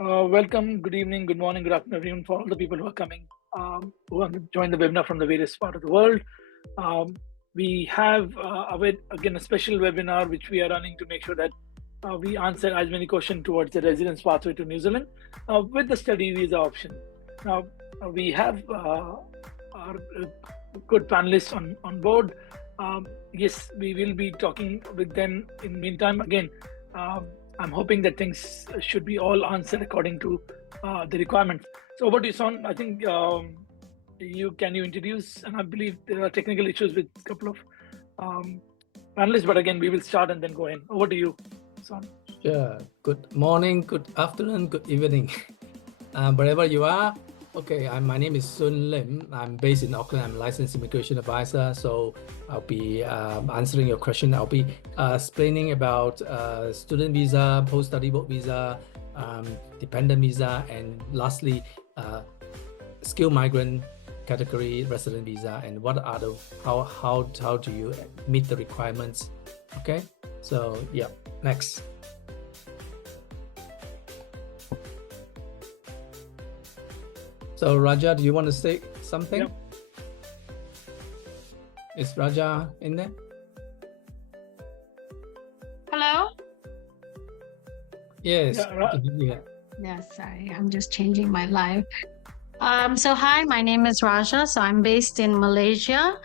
Welcome, good evening, good morning, good afternoon, everyone, for all the people who are coming, who want to join the webinar from the various parts of the world. We have, again, a special webinar which we are running to make sure that we answer as many questions towards the residence pathway to New Zealand with the study visa option. Now, we have our good panelists on board. Yes, we will be talking with them in the meantime. Again, I'm hoping that things should be all answered according to the requirements. So over to you, Son. I think you introduce, and I believe there are technical issues with a couple of panelists, but again, we will start and then go in. Over to you, Son. Sure. Good morning, good afternoon, good evening, wherever you are. Okay, my name is Sun Lim. I'm based in Auckland. I'm a licensed immigration advisor. So I'll be answering your question. I'll be explaining about student visa, post-study work visa, dependent visa, and lastly, skilled migrant category resident visa, and what are the how do you meet the requirements? Okay, so yeah, next. So Raja, do you want to say something? Yep. Is Raja in there? Hello? Yes. Yeah, sorry, I'm just changing my live. So hi, my name is Raja. So I'm based in Malaysia.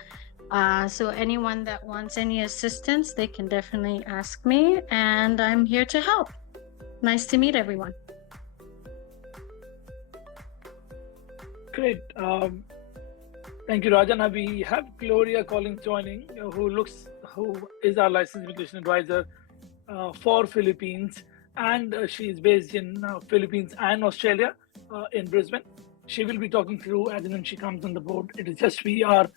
So anyone that wants any assistance, they can definitely ask me, and I'm here to help. Nice to meet everyone. Great. Thank you, Raja. Now we have Gloria Collins joining, who is our licensed immigration advisor for Philippines, and she is based in Philippines and Australia in Brisbane. She will be talking through as and when she comes on the board. It is just we are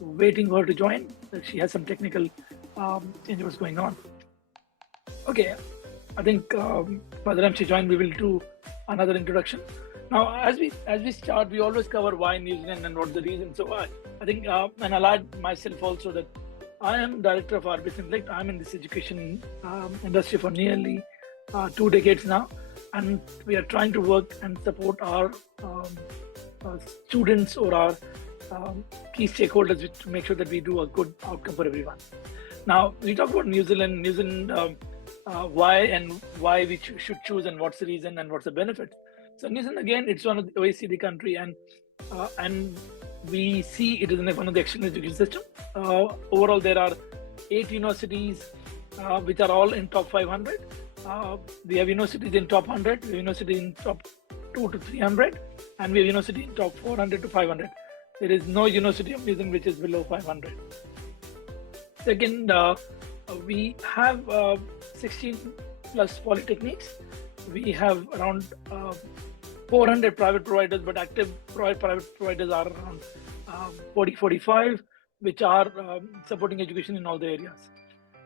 waiting for her to join. She has some technical changes going on. Okay, I think by the time she joins, we will do another introduction. Now, as we start, we always cover why New Zealand and what the reason. So I think, and I'll add myself also that I am director of RBC Intellect. I'm in this education industry for nearly 2 decades now, and we are trying to work and support our students or our key stakeholders to make sure that we do a good outcome for everyone. Now, we talk about New Zealand, why we should choose, and what's the reason and what's the benefit. So New Zealand, again, it's one of the OECD country, and we see it is one of the excellent education system. Overall, there are 8 universities which are all in top 500. We have universities in top 100, we have universities in top 2 to 300, and we have university in top 400 to 500. There is no university of New Zealand which is below 500. Second, we have 16 plus polytechnics. We have around 400 private providers, but active private providers are around 45, which are supporting education in all the areas.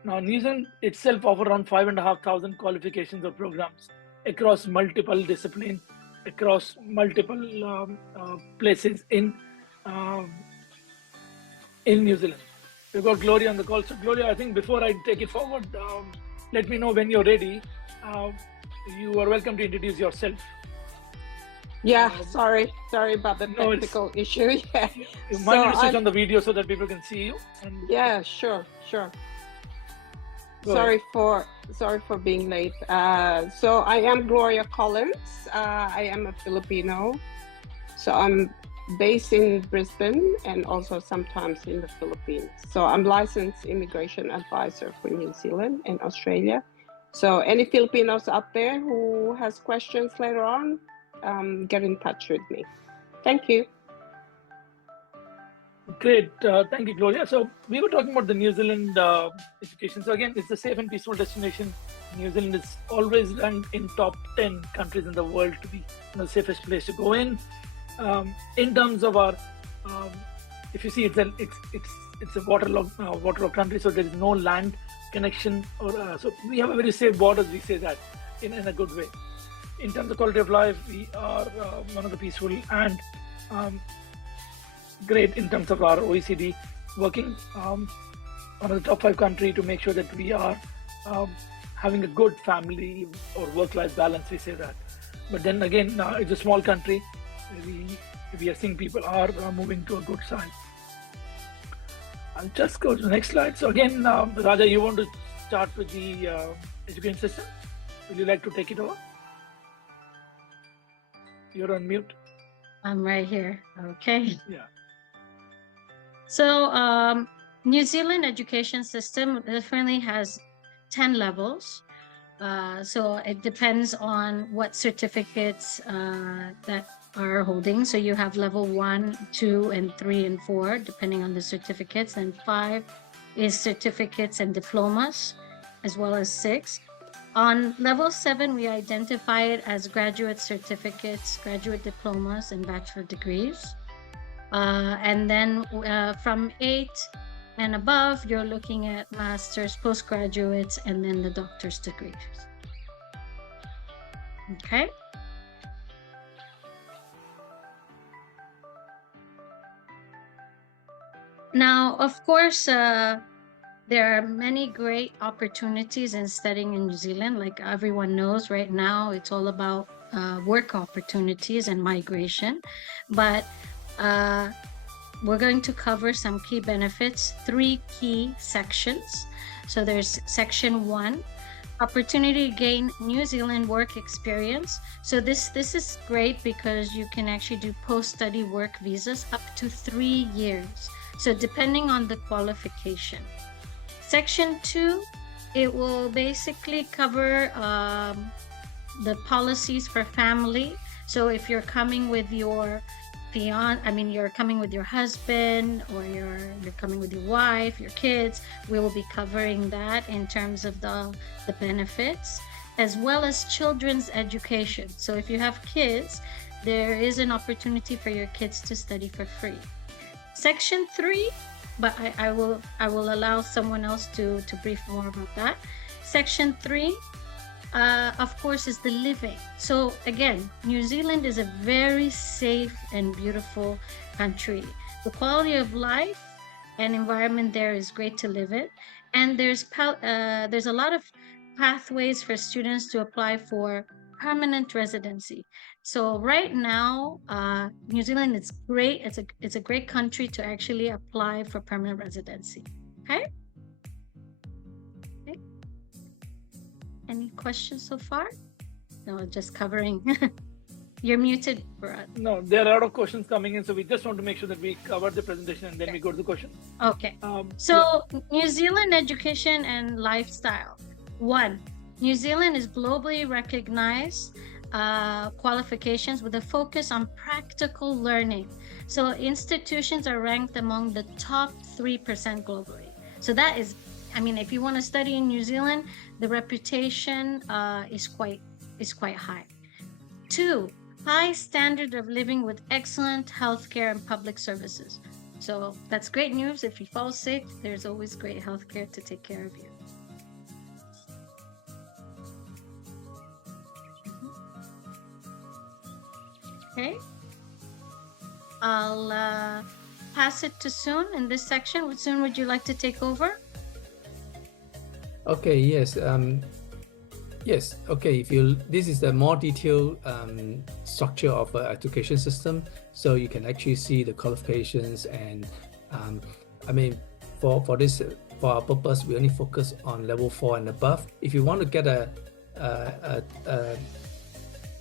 Now, New Zealand itself offers around 5,500 qualifications or programs across multiple disciplines, across multiple places in New Zealand. We've got Gloria on the call. So Gloria, I think before I take it forward, let me know when you're ready. You are welcome to introduce yourself. Yeah, sorry about the technical issue. Yeah, you might switch on the video so that people can see you. And yeah, sure. Sorry for being late. So I am Gloria Collins. I am a Filipino. So I'm based in Brisbane and also sometimes in the Philippines. So I'm licensed immigration advisor for New Zealand and Australia. So any Filipinos out there who has questions later on, get in touch with me. Thank you. Great, thank you, Gloria. So we were talking about the New Zealand education. So again, it's a safe and peaceful destination. New Zealand is always ranked in top 10 countries in the world to be the safest place to go in. In terms of our, if you see, it's a waterlogged country, so there is no land connection, or so we have a very safe borders. We say that in a good way. In terms of quality of life, we are one of the peaceful and great in terms of our OECD working, one of the top 5 countries to make sure that we are having a good family or work-life balance, we say that. But then again, it's a small country. We are seeing people are moving to a good side. I'll just go to the next slide. So again, Raja, you want to start with the education system? Would you like to take it over? You're on mute. I'm right here. Okay. Yeah. So New Zealand education system definitely has 10 levels. So it depends on what certificates that are holding. So you have level 1, 2, and 3, and 4, depending on the certificates. And 5 is certificates and diplomas, as well as 6. On level 7, we identify it as graduate certificates, graduate diplomas, and bachelor degrees. And then from 8 and above, you're looking at master's, postgraduates, and then the doctor's degrees. Okay. Now, of course, there are many great opportunities in studying in New Zealand. Like everyone knows right now, it's all about work opportunities and migration. But we're going to cover some key benefits, 3 key sections. So there's section 1, opportunity to gain New Zealand work experience. So this is great because you can actually do post-study work visas up to 3 years. So depending on the qualification. Section 2, it will basically cover the policies for family. So if you're coming with your you're coming with your husband, or you're coming with your wife, your kids, we will be covering that in terms of the benefits, as well as children's education. So if you have kids, there is an opportunity for your kids to study for free. Section 3, but I will allow someone else to brief more about that. Section 3, of course, is the living. So again, New Zealand is a very safe and beautiful country. The quality of life and environment there is great to live in, and there's a lot of pathways for students to apply for permanent residency. So right now, New Zealand is great. It's a great country to actually apply for permanent residency. Okay. Any questions so far? No, just covering. You're muted, Bharat. No, there are a lot of questions coming in, so we just want to make sure that we cover the presentation and then we go to the question. Okay. New Zealand education and lifestyle. 1, New Zealand is globally recognized qualifications with a focus on practical learning. So institutions are ranked among the top 3% globally. So that is, if you want to study in New Zealand, the reputation is quite high. 2, high standard of living with excellent healthcare and public services. So that's great news. If you fall sick, there's always great healthcare to take care of you. Okay. I'll pass it to Soon in this section. Soon, would you like to take over? Okay, yes. Yes, okay, this is the more detailed structure of education system, so you can actually see the qualifications, and for our purpose, we only focus on level 4 and above. If you want to get a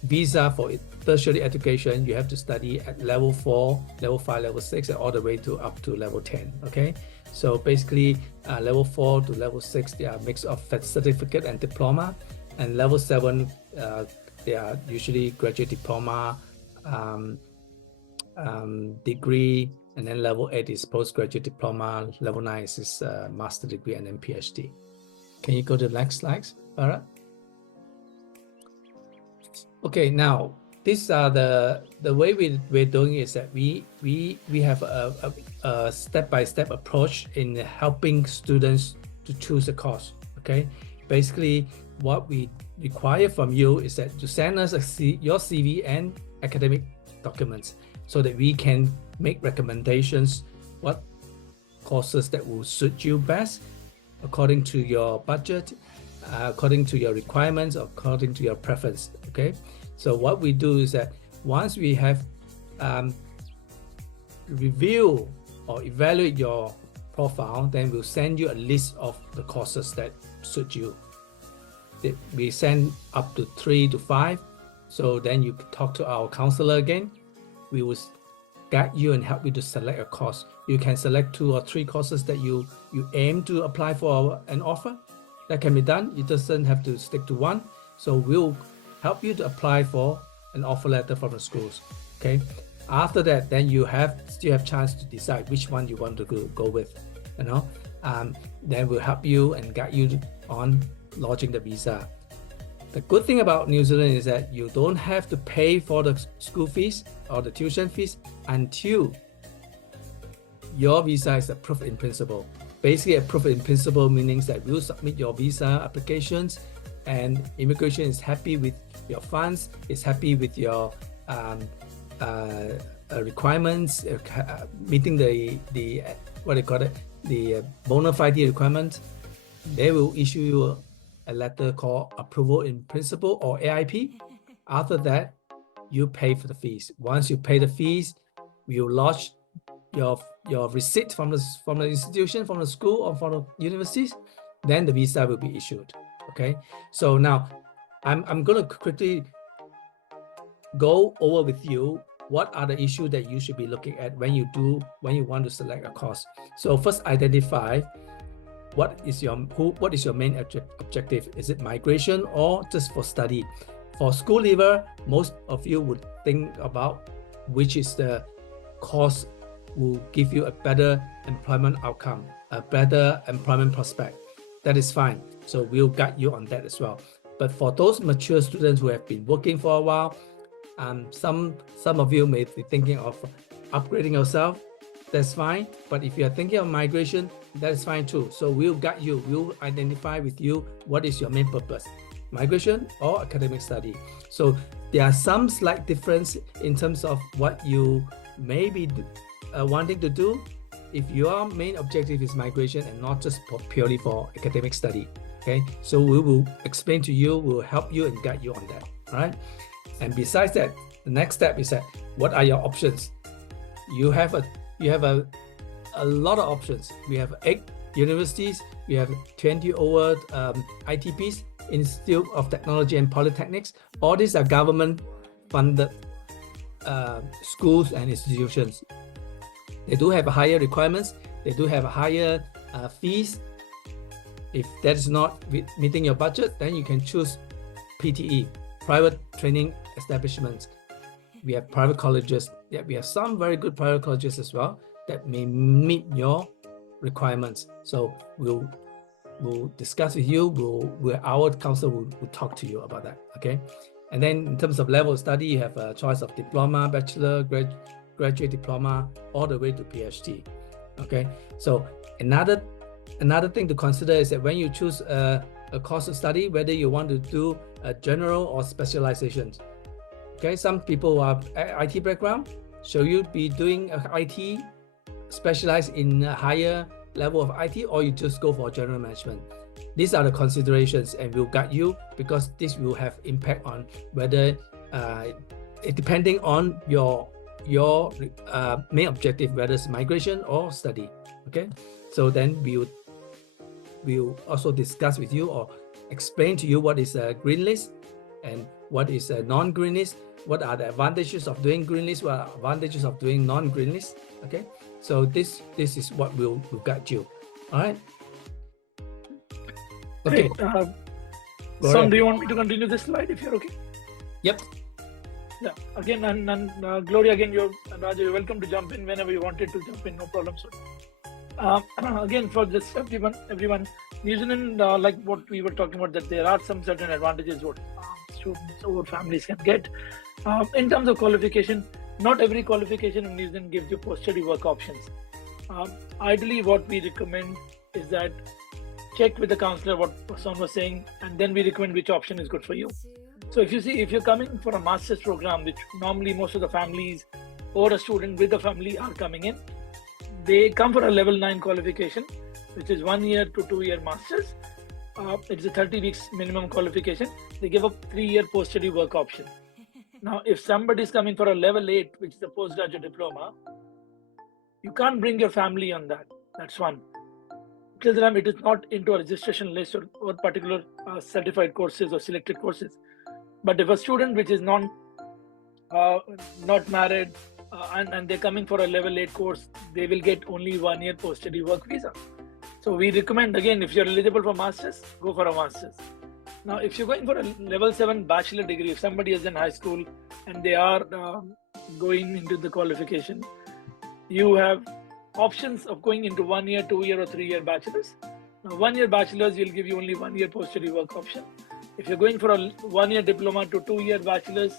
visa for tertiary education, you have to study at level 4, level 5, level 6, and all the way to up to level 10. Okay, so basically level 4 to level 6, they are a mix of certificate and diploma, and level 7 they are usually graduate diploma, degree, and then level 8 is postgraduate diploma, level 9 is master degree, and then PhD. Can you go to the next slides, Bharat? Okay, now these are the way we're doing is that we have a step-by-step approach in helping students to choose a course. Okay, basically what we require from you is that to send us your CV and academic documents so that we can make recommendations what courses that will suit you best according to your budget, according to your requirements, according to your preference. Okay, so what we do is that once we have review or evaluate your profile, then we'll send you a list of the courses that suit you. We send up to 3 to 5. So then you talk to our counselor again. We will guide you and help you to select a course. You can select 2 or 3 courses that you aim to apply for an offer. That can be done. You doesn't have to stick to one. So we'll help you to apply for an offer letter from the schools. Okay. After that, then you still have chance to decide which one you want to go with. Then we'll help you and guide you on lodging the visa. The good thing about New Zealand is that you don't have to pay for the school fees or the tuition fees until your visa is approved in principle. Basically, approved in principle means that you submit your visa applications and immigration is happy with your funds, is happy with your requirements, meeting the what do you call it, the bona fide requirement. They will issue you a letter called approval in principle or AIP. After that, you pay for the fees. Once you pay the fees, you lodge your receipt from the institution, from the school or from the universities. Then the visa will be issued. Okay. So now, I'm going to quickly go over with you what are the issues that you should be looking at when you want to select a course. So first, identify what is your main objective. Is it migration or just for study? For school leaver, most of you would think about which is the course will give you a better employment outcome, a better employment prospect. That is fine. So we'll guide you on that as well. But for those mature students who have been working for a while, some of you may be thinking of upgrading yourself. That's fine. But if you are thinking of migration, that is fine too. So we'll guide you. We'll identify with you what is your main purpose, migration or academic study. So there are some slight difference in terms of what you may be wanting to do if your main objective is migration and not just purely for academic study. Okay, so we will explain to you, we'll help you and guide you on that. All right. And besides that, the next step is that what are your options? You have a lot of options. We have 8 universities. We have 20 over ITPs, Institute of Technology and Polytechnics. All these are government-funded schools and institutions. They do have higher requirements. They do have higher fees. If that is not meeting your budget, then you can choose PTE, private training establishments. We have private colleges. Yeah, we have some very good private colleges as well that may meet your requirements. So we'll discuss with you. Our counsel will talk to you about that. Okay. And then in terms of level of study, you have a choice of diploma, bachelor, graduate diploma, all the way to PhD. Okay. So another thing to consider is that when you choose a course of study, whether you want to do a general or specializations. Okay, some people are IT background, so you'd be doing IT, specialized in a higher level of IT, or you just go for general management. These are the considerations, and we'll guide you because this will have impact on whether, depending on your main objective, whether it's migration or study. Okay, so then we'll also discuss with you or explain to you what is a green list and what is a non-green list, what are the advantages of doing green list, what are the advantages of doing non-green list. Okay, so this is what will guide you. All right. Okay. Son, do you want me to continue this slide if you're okay? Yep. Yeah. Again, and Gloria, again, you're welcome to jump in whenever you wanted to jump in. No problem, sir. Again, for this everyone, New Zealand, like what we were talking about, that there are some certain advantages what students or families can get. In terms of qualification, not every qualification in New Zealand gives you post-study work options. Ideally, what we recommend is that check with the counselor what Son was saying, and then we recommend which option is good for you. So if you're coming for a master's program, which normally most of the families or a student with a family are coming in, they come for a level 9 qualification, which is 1 year to 2 year masters. it's a 30 weeks minimum qualification. They give a 3-year post-study work option. Now, if somebody is coming for a level 8, which is a postgraduate diploma, you can't bring your family on that. That's one. Till the time it is not into a registration list or particular certified courses or selected courses. But if a student which is not married and they're coming for a level 8 course, they will get only 1 year post-study work visa. So we recommend, again, if you're eligible for masters, go for a masters. Now, if you're going for a level 7 bachelor degree, if somebody is in high school and they are going into the qualification, you have options of going into 1 year, 2 year, or 3 year bachelors. Now, 1 year bachelors will give you only 1 year post-study work option. If you're going for a 1 year diploma to 2 year bachelors,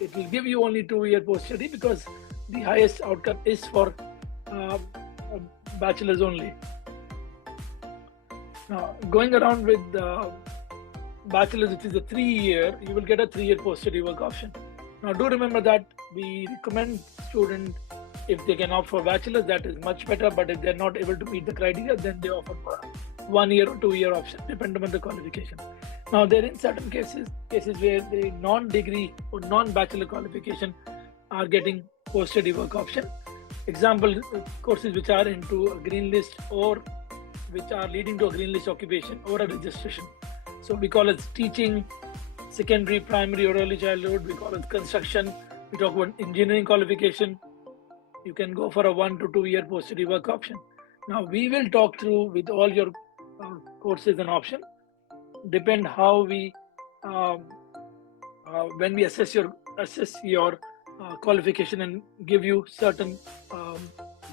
it will give you only 2 year post-study because the highest outcome is for bachelors only. Now, going around with bachelor's, which is a 3 year, you will get a 3 year post-study work option. Now, do remember that we recommend students, if they can opt for bachelor's, that is much better. But if they're not able to meet the criteria, then they offer for a 1 year or 2 year option, depending on the qualification. Now, there are in certain cases where the non-degree or non-bachelor qualification are getting post-study work option. Example, courses which are into a green list or which are leading to a green list occupation or a registration. So we call it teaching, secondary, primary, or early childhood. We call it construction. We talk about engineering qualification. You can go for a 1 to 2 year post-study work option. Now, we will talk through with all your courses and option. Depend how we when we assess your qualification and give you certain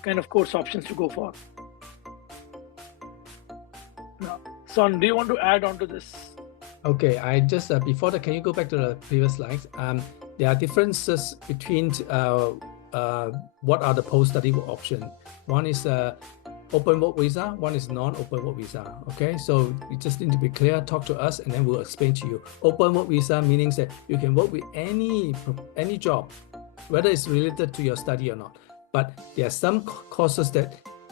kind of course options to go for. Now, Son, do you want to add on to this? Okay, I just before that, can you go back to the previous slides? There are differences between what are the post-study work option. One is open work visa, one is non-open work visa. Okay, so you just need to be clear, talk to us, and then we'll explain to you. Open work visa meaning that you can work with any job, whether it's related to your study or not. But there are some courses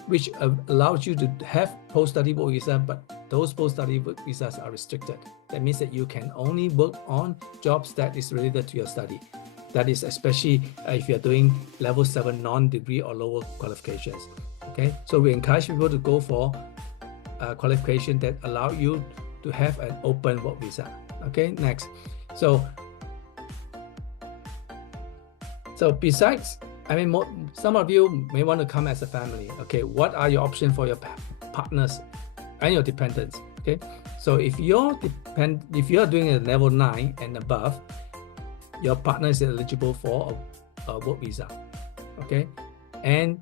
which allows you to have post-study work visa, but those post-study work visas are restricted. That means that you can only work on jobs that is related to your study. That is especially if you're doing level 7 non-degree or lower qualifications. Okay, so we encourage people to go for a qualification that allow you to have an open work visa. Okay, next. So besides, I mean, some of you may want to come as a family. Okay, what are your options for your partners and your dependents? Okay, so if you're doing a level 9 and above, your partner is eligible for a work visa. Okay, and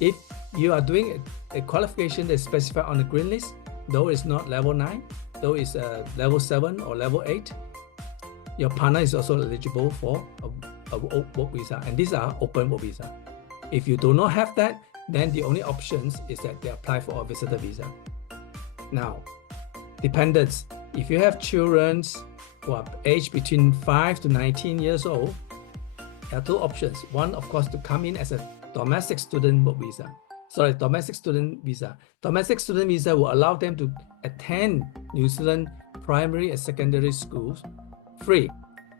if you are doing a qualification that's specified on the green list, though it's not level 9, though it's level 7 or level 8, your partner is also eligible for a work visa, and these are open work visa. If you do not have that, then the only options is that they apply for a visitor visa. Now, dependents, if you have children who are aged between 5 to 19 years old, there are two options. One, of course, to come in as a domestic student work visa. Sorry, domestic student visa. Domestic student visa will allow them to attend New Zealand primary and secondary schools free.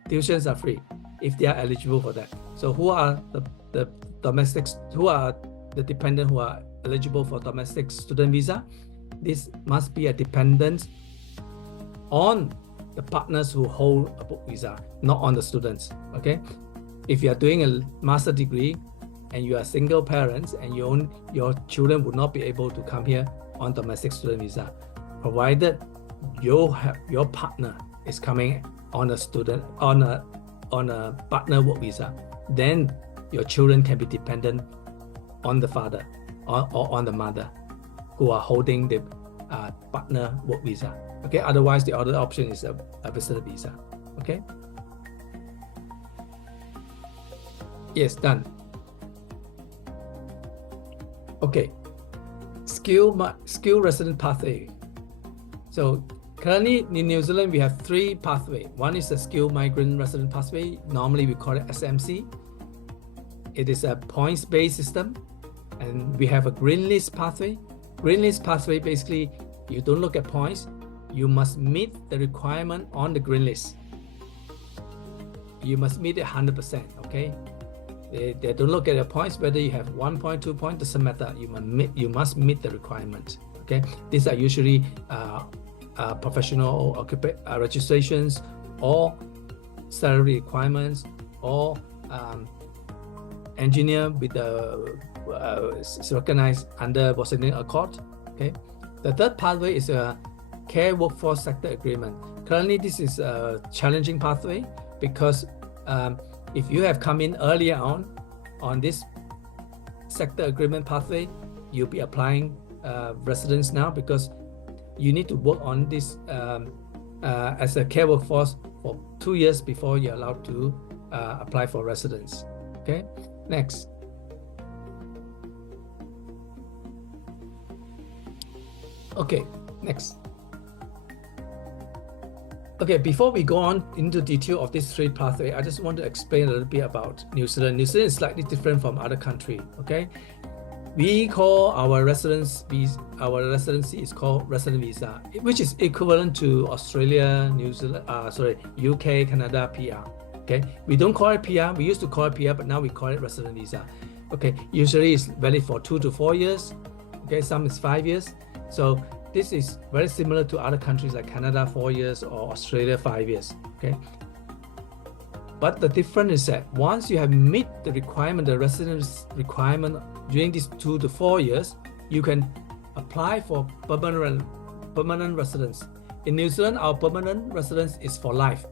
Tuitions are free if they are eligible for that. So who are the domestics, who are the dependent who are eligible for domestic student visa? This must be a dependent on the partners who hold a work visa, not on the students. Okay, if you are doing a master degree and you are single parents and your children would not be able to come here on domestic student visa, provided your partner is coming on a partner work visa, then your children can be dependent on the father or on the mother who are holding the partner work visa. Okay, otherwise the other option is a visitor visa. Okay. Yes, done. Okay, skill resident pathway. So currently in New Zealand we have 3 pathways. One is a skilled migrant resident pathway. Normally we call it SMC. It is a points-based system, and we have a green list pathway. Green list pathway basically You don't look at points. You must meet the requirement on the green list. You must meet it 100%, okay? They don't look at the points, whether you have 1 point, 2 points, doesn't matter. You must meet the requirement, okay? These are usually professional registrations or salary requirements or engineer with the recognized under Washington Accord, okay? The third pathway is a care workforce sector agreement. Currently, this is a challenging pathway because if you have come in earlier on this sector agreement pathway, you'll be applying residence now because you need to work on this as a care workforce for 2 years before you're allowed to apply for residence. Okay, next. Okay, next. Okay, before we go on into detail of this three pathway, I just want to explain a little bit about New Zealand. New Zealand is slightly different from other countries. Okay, we call our residency is called resident visa, which is equivalent to Australia, New Zealand, UK, Canada PR. Okay, we don't call it PR. We used to call it PR, but now we call it resident visa. Okay, usually it's valid for 2 to 4 years. Okay, some is 5 years. So this is very similar to other countries like Canada, 4 years, or Australia, 5 years. Okay, but the difference is that once you have met the requirement, the residence requirement during these 2 to 4 years, you can apply for permanent residence. In New Zealand, our permanent residence is for life.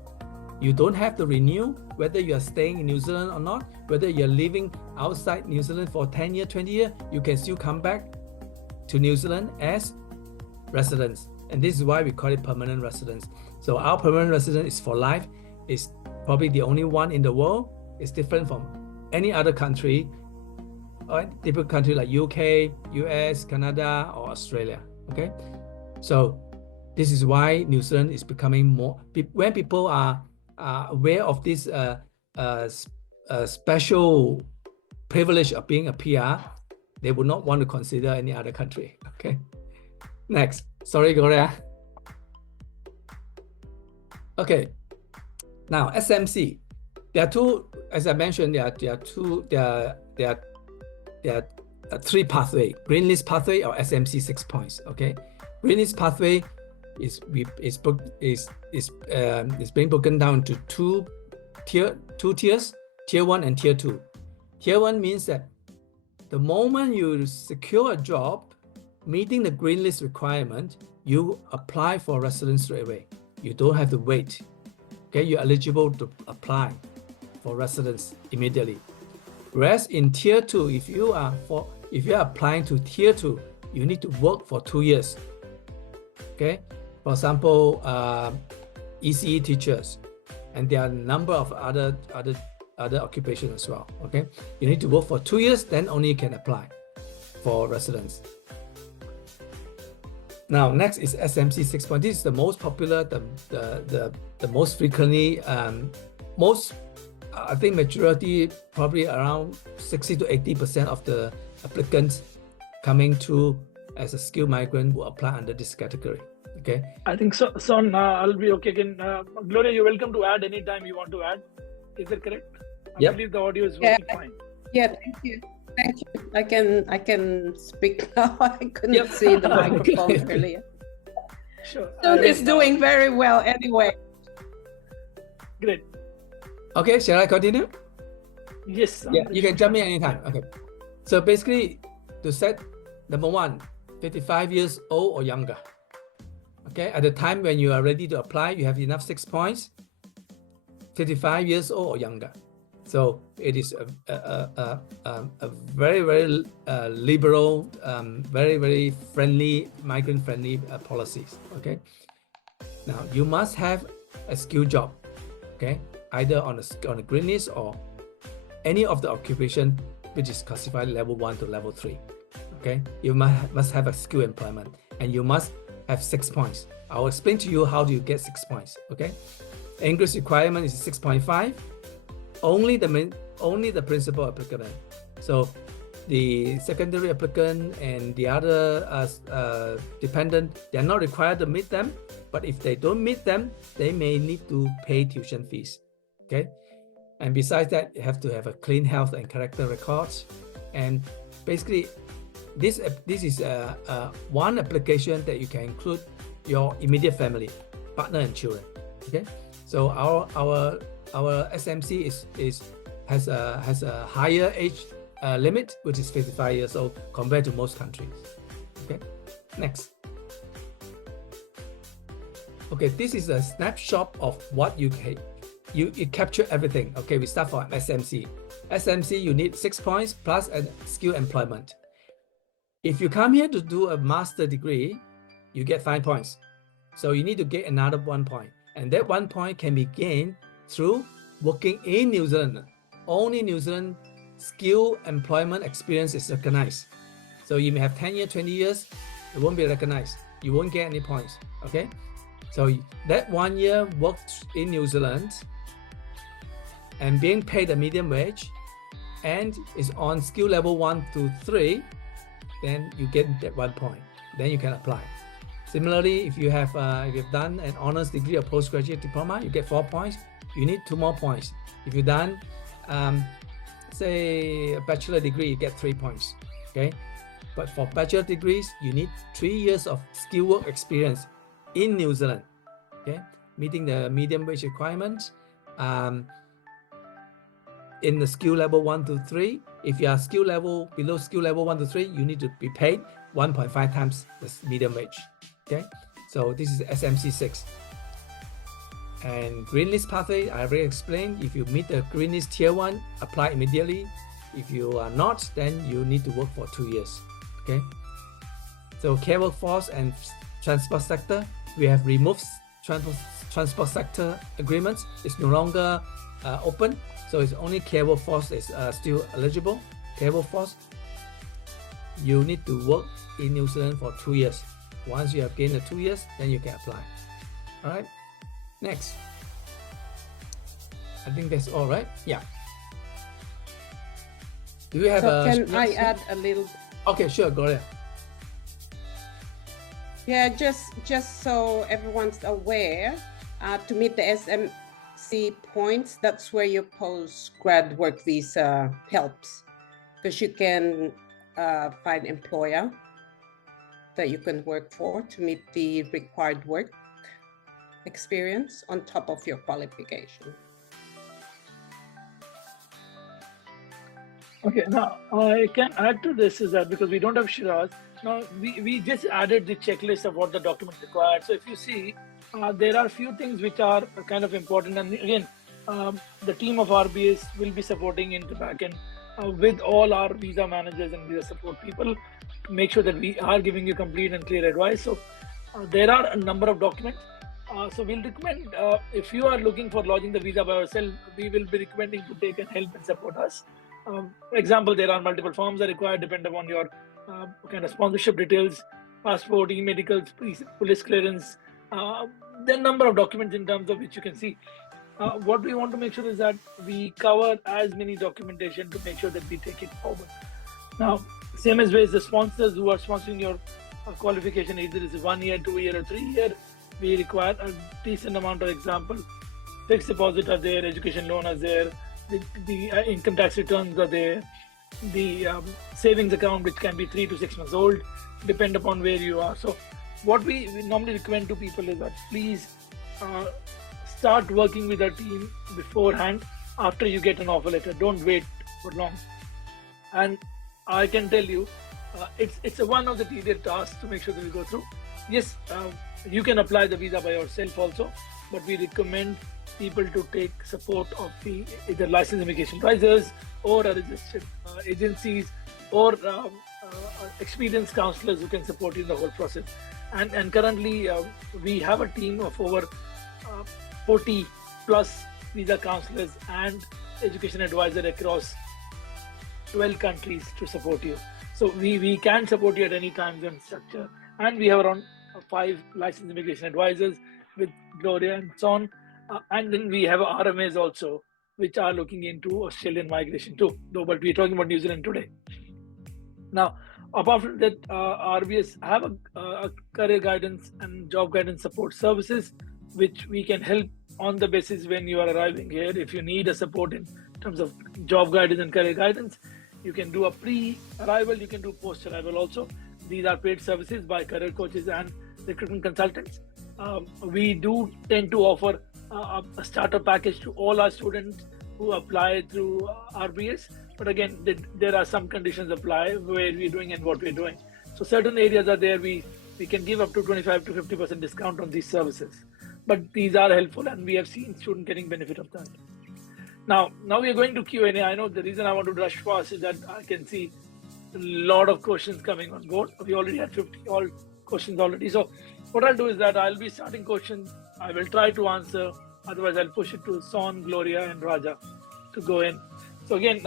You don't have to renew whether you are staying in New Zealand or not, whether you're living outside New Zealand for 10 years, 20 years, you can still come back to New Zealand as residence. And this is why we call it permanent residence. So our permanent residence is for life. It's probably the only one in the world. It's different from any other country, or different country like UK, US, Canada, or Australia. Okay, so this is why New Zealand is becoming more. When people are aware of this special privilege of being a PR, they would not want to consider any other country. Okay, next. Sorry, Gloria. Okay, now SMC. There are two, as I mentioned, there are three pathway: green list pathway or SMC 6 points. Okay, green list pathway is being broken down to two tiers: tier 1 and tier 2. Tier 1 means that the moment you secure a job meeting the green list requirement, you apply for residence straight away. You don't have to wait. Okay, you're eligible to apply for residence immediately. Whereas in tier 2, if you are applying to tier 2, you need to work for 2 years. Okay, for example, ECE teachers, and there are a number of other occupations as well. Okay, you need to work for 2 years, then only you can apply for residence. Now, next is SMC 6 points. This is the most popular, the most frequently, I think majority, probably around 60 to 80% of the applicants coming through as a skilled migrant will apply under this category. Okay. I think so. Son, I'll be okay again. Gloria, you're welcome to add anytime you want to add. Is that correct? I believe the audio is working fine. Yeah, thank you. Thank you. I can speak now. I couldn't see the microphone earlier. Sure. So it's doing very well anyway. Great. Okay, shall I continue? Yes. Yeah, you can jump in anytime. Okay. So basically, to set number 1, 55 years old or younger. Okay, at the time when you are ready to apply, you have enough 6 points. 55 years old or younger. So it is a very, very liberal, very, very friendly, migrant-friendly policies. Okay. Now you must have a skilled job. Okay, either on a green list or any of the occupation which is classified level 1 to level 3. Okay, you must have a skilled employment, and you must have 6 points. I'll explain to you how do you get 6 points. Okay, English requirement is 6.5. Only the principal applicable. So the secondary applicant and the other dependent, they're not required to meet them, but if they don't meet them, they may need to pay tuition fees, okay? And besides that, you have to have a clean health and character records. And basically, this is one application that you can include your immediate family, partner and children, okay? So our SMC has a higher age limit, which is 55 years old compared to most countries. Okay, next. Okay, this is a snapshot of what you capture everything. Okay, we start from SMC. SMC, you need 6 points plus a skill employment. If you come here to do a master degree, you get 5 points. So you need to get another 1 point. And that 1 point can be gained through working in New Zealand. Only New Zealand skill employment experience is recognized. So you may have 10 years, 20 years, it won't be recognized. You won't get any points, okay? So that 1 year worked in New Zealand and being paid a medium wage and is on skill level 1 to 3, then you get that 1 point. Then you can apply. Similarly, if you have if you've done an honors degree or postgraduate diploma, you get 4 points. You need 2 more points. If you've done say a bachelor degree, you get 3 points, okay? But for bachelor degrees, you need 3 years of skill work experience in New Zealand, okay? Meeting the medium wage requirements in the skill level 1 to 3. If you are skill level below skill level 1 to 3, you need to be paid 1.5 times the medium wage, okay? So this is SMC 6. And green list pathway, I already explained. If you meet the green list tier 1, apply immediately. If you are not, then you need to work for 2 years, okay? So care workforce and transport sector, we have removed transport sector agreements. It's no longer open, so it's only care workforce is still eligible. Care workforce, you need to work in New Zealand for 2 years. Once you have gained the 2 years, then you can apply. All right. Next, I think that's all right. Yeah. Do you have can I add a little? Okay, sure, go ahead. Yeah, just so everyone's aware, to meet the SMC points, that's where your post-grad work visa helps, because you can find employer that you can work for to meet the required work experience on top of your qualification. Okay, now I can add to this is that because we don't have Shiraz, now we just added the checklist of what the document required. So if you see, there are a few things which are kind of important, and again, the team of RBS will be supporting in the backend with all our visa managers and visa support people to make sure that we are giving you complete and clear advice. So there are a number of documents. So we'll recommend, if you are looking for lodging the visa by yourself, we will be recommending to take and help and support us. Example, there are multiple forms are required depending on your kind of sponsorship details, passport, e-medicals, police clearance, there are a number of documents in terms of which you can see. What we want to make sure is that we cover as many documentation to make sure that we take it forward. Now, same as ways the sponsors who are sponsoring your qualification, either is 1 year, 2 year or 3 year, we require a decent amount of example. Fixed deposit are there, education loan are there, the income tax returns are there, the savings account which can be 3 to 6 months old, depend upon where you are. So what we normally recommend to people is that please start working with our team beforehand after you get an offer letter. Don't wait for long. And I can tell you, it's one of the tedious tasks to make sure that we go through. Yes, you can apply the visa by yourself also, but we recommend people to take support of the either licensed immigration advisors or registered agencies or experienced counselors who can support you in the whole process. And currently we have a team of over 40 plus visa counselors and education advisor across 12 countries to support you. So we can support you at any time zone structure. And we have around 5 licensed immigration advisors with Gloria and so on. And then we have RMAs also, which are looking into Australian migration too, though, but we're talking about New Zealand today. Now, apart from that, RBS have a career guidance and job guidance support services, which we can help on the basis when you are arriving here. If you need a support in terms of job guidance and career guidance, you can do a pre-arrival, you can do post-arrival also. These are paid services by career coaches and recruitment consultants. We do tend to offer a starter package to all our students who apply through RBS. But again, there are some conditions apply where we're doing and what we're doing. So certain areas are there, we can give up to 25 to 50% discount on these services. But these are helpful and we have seen students getting benefit of that. Now we are going to Q&A. I know the reason I want to rush fast is that I can see a lot of questions coming on board. We already had 50 questions already. So what I'll do is that I'll be starting questions. I will try to answer. Otherwise, I'll push it to Son, Gloria, and Raja to go in. So again,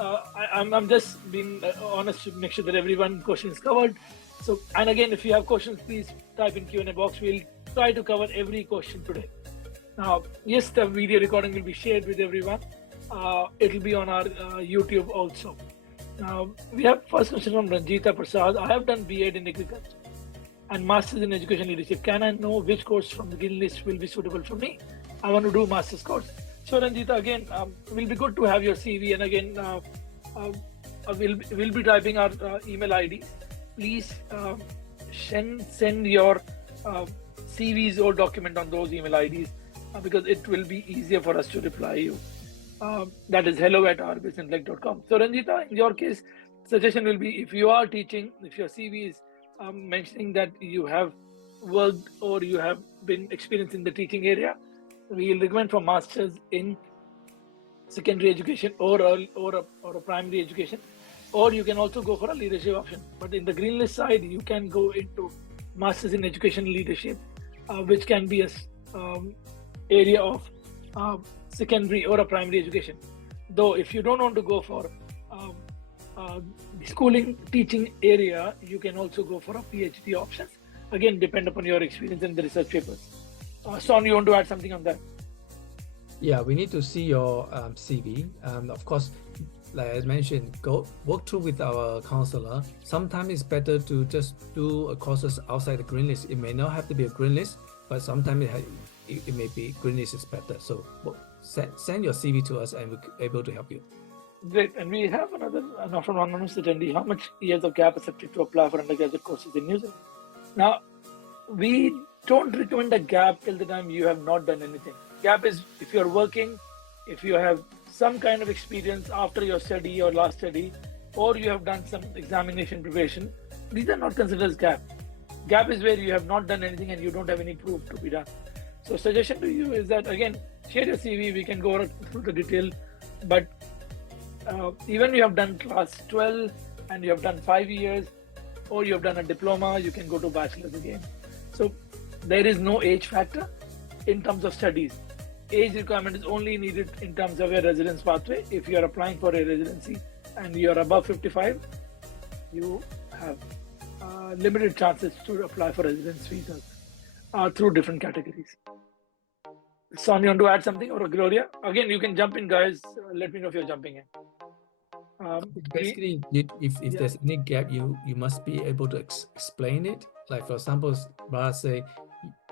I'm just being honest to make sure that everyone's question is covered. So, and again, if you have questions, please type in Q&A box. We'll try to cover every question today. Now, yes, the video recording will be shared with everyone. It'll be on our YouTube also. Now, we have first question from Ranjita Prasad. I have done B.Ed in agriculture and Masters in Education Leadership. Can I know which course from the green list will be suitable for me? I want to do Master's course. So Ranjita, again, will be good to have your CV. And again, we'll be typing our email ID. Please send your CVs or document on those email IDs because it will be easier for us to reply you. That is hello@rbsintellect.com. So Ranjita, in your case, suggestion will be if you are teaching, if your CV is mentioning that you have worked or you have been experienced in the teaching area, we will recommend for masters in secondary education or a primary education, or you can also go for a leadership option. But in the green list side, you can go into masters in education leadership, which can be a area of secondary or a primary education. Though if you don't want to go for the schooling teaching area, you can also go for a PhD option. Again, depend upon your experience in the research papers. Son, you want to add something on that? Yeah, we need to see your CV. Of course, like I mentioned, go work through with our counselor. Sometimes it's better to just do a courses outside the green list. It may not have to be a green list, but sometimes it may be green list is better. So send your CV to us and we'll be able to help you. Great. And we have another from anonymous attendee. How much years of gap is subject to apply for undergraduate courses in New Zealand? Now, we don't recommend a gap till the time you have not done anything. Gap is if you're working, if you have some kind of experience after your study or last study, or you have done some examination preparation. These are not considered as gap. Gap is where you have not done anything and you don't have any proof to be done. So suggestion to you is that, again, share your CV. We can go through the detail. But even you have done class 12 and you have done 5 years, or you have done a diploma, you can go to bachelor's again. So there is no age factor in terms of studies. Age requirement is only needed in terms of a residence pathway. If you are applying for a residency and you are above 55, you have limited chances to apply for residence visas through different categories. Son, you want to add something, or Gloria? Again, you can jump in, guys. Let me know if you're jumping in. Basically, if there's any gap, you must be able to explain it. Like for example, Bara say,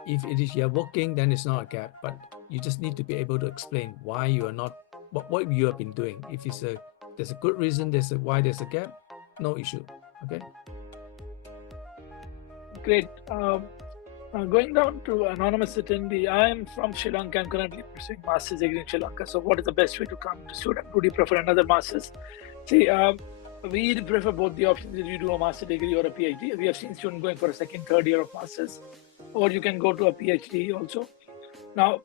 if it is you're working, then it's not a gap, but you just need to be able to explain why you are not what you have been doing. If there's a good reason, why there's a gap, no issue. Okay. Great. Going down to anonymous attendee, I am from Sri Lanka. I'm currently pursuing master's degree in Sri Lanka. So what is the best way to come to student? Would you prefer another master's? See, we prefer both the options. If you do a master's degree or a PhD, we have seen students going for a second, third year of master's, or you can go to a PhD also. Now,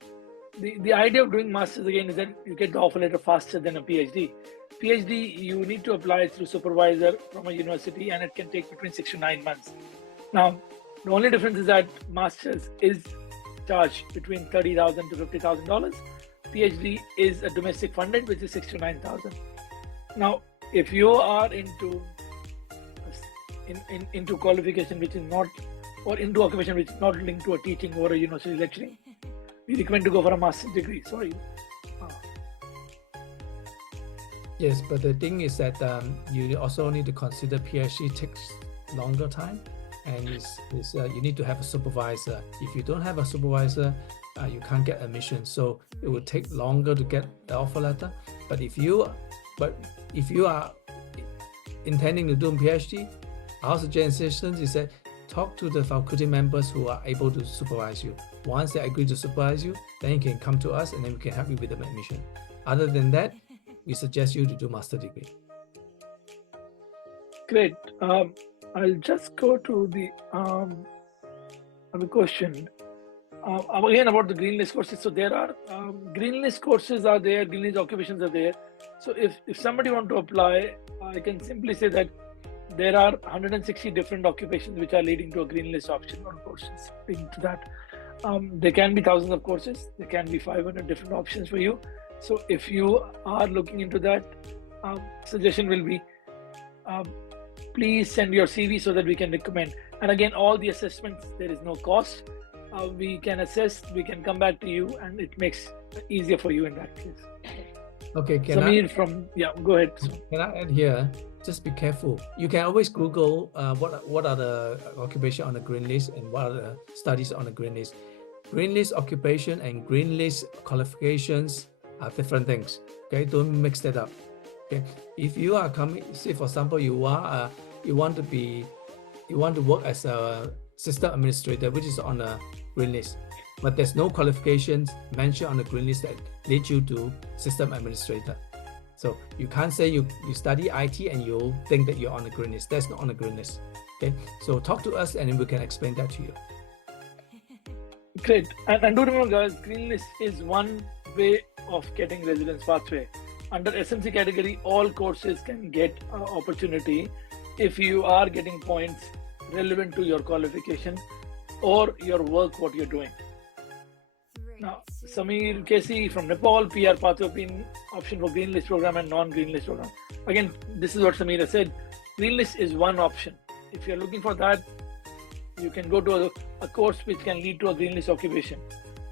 the idea of doing master's again is that you get the offer letter faster than a PhD. PhD, you need to apply through supervisor from a university, and it can take between 6 to 9 months. Now, the only difference is that master's is charged between $30,000 to $50,000. PhD is a domestic funded, which is 6 to 9,000. Now, if you are into qualification which is not, or into occupation which is not linked to a teaching or a university lecturing, we recommend to go for a master's degree. Sorry. Yes, but the thing is that you also need to consider PhD takes longer time, and you need to have a supervisor. If you don't have a supervisor, you can't get admission. So it will take longer to get the offer letter. But if you are intending to do a PhD, our suggestion is that talk to the faculty members who are able to supervise you. Once they agree to supervise you, then you can come to us and then we can help you with the admission. Other than that, we suggest you to do master degree. Great. I'll just go to the other question. Again, about the green list courses. So there are green list courses are there, green list occupations are there. So if somebody want to apply, I can simply say that there are 160 different occupations which are leading to a green list option or courses into that. There can be thousands of courses. There can be 500 different options for you. So if you are looking into that, suggestion will be, please send your CV so that we can recommend. And again, all the assessments, there is no cost. We can assess, we can come back to you, and it makes it easier for you in that case. Okay, go ahead. Can I add here? Just be careful. You can always Google what are the occupation on the green list and what are the studies on the green list. Green list occupation and green list qualifications are different things. Okay, don't mix that up. Okay, if you are coming, say for example, you want to work as a system administrator, which is on a green list, but there's no qualifications mentioned on the green list that lead you to system administrator. So you can't say you study IT and you think that you're on the green list. That's not on the green list. Okay, so talk to us and then we can explain that to you. Great. And do remember, guys, green list is one way of getting residence pathway. Under SMC category, all courses can get opportunity if you are getting points relevant to your qualification or your work, what you're doing. Now, Samir Kesi from Nepal, PR pathway option for green list program and non-green list program. Again, this is what Samir has said. Green list is one option. If you're looking for that, you can go to a course which can lead to a green list occupation.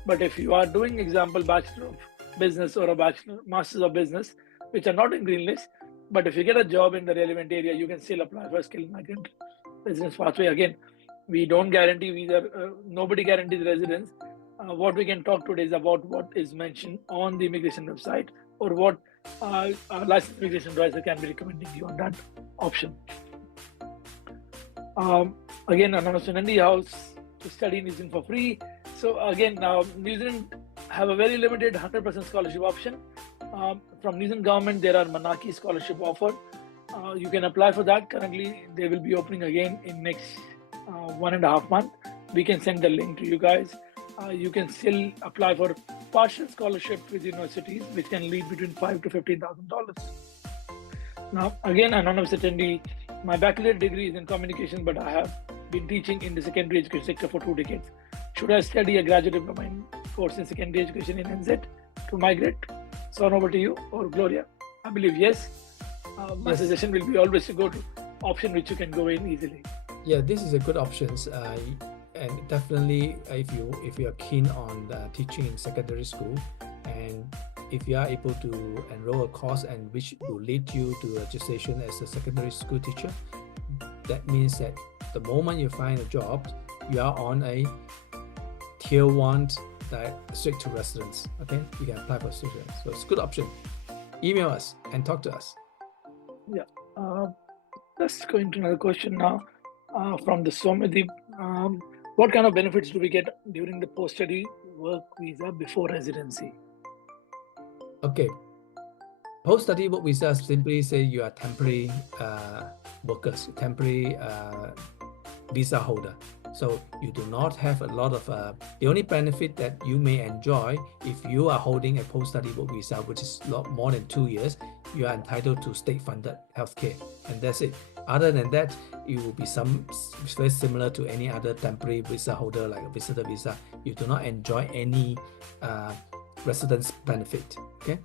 But if you are doing, example, Bachelor of Business or a Masters of Business, which are not in green list, but if you get a job in the relevant area, you can still apply for Skilled Migrant Residence pathway. Again, we don't guarantee visa, nobody guarantees residence. What we can talk today is about what is mentioned on the immigration website or what our licensed immigration advisor can be recommending you on that option. Again, Anonymous in India House to study in New Zealand for free. So again, New Zealand have a very limited 100% scholarship option. From New Zealand government, there are Manaki scholarship offered. You can apply for that. Currently, they will be opening again in next 1.5 months. We can send the link to you guys. You can still apply for partial scholarship with universities, which can lead between $5,000 to $15,000. Now, again, anonymous attendee, my baccalaureate degree is in communication, but I have been teaching in the secondary education sector for 2 decades. Should I study a graduate diploma course in secondary education in NZ to migrate? So over to you or Gloria. I believe yes. My suggestion will be always to go to option which you can go in easily. Yeah, this is a good option. And definitely, if you are keen on teaching in secondary school, and if you are able to enroll a course and which will lead you to registration as a secondary school teacher, that means that the moment you find a job, you are on a tier 1 straight to residence. Okay, you can apply for students. So it's a good option. Email us and talk to us. Yeah. Let's go into another question now from the Somadeep. What kind of benefits do we get during the post-study work visa before residency? Okay. Post-study work visa simply say you are temporary workers, temporary visa holder. So you do not have a lot of, the only benefit that you may enjoy if you are holding a post-study work visa, which is more than 2 years, you are entitled to state-funded healthcare, and that's it. Other than that, it will be very similar to any other temporary visa holder, like a visitor visa. You do not enjoy any residence benefit. Okay.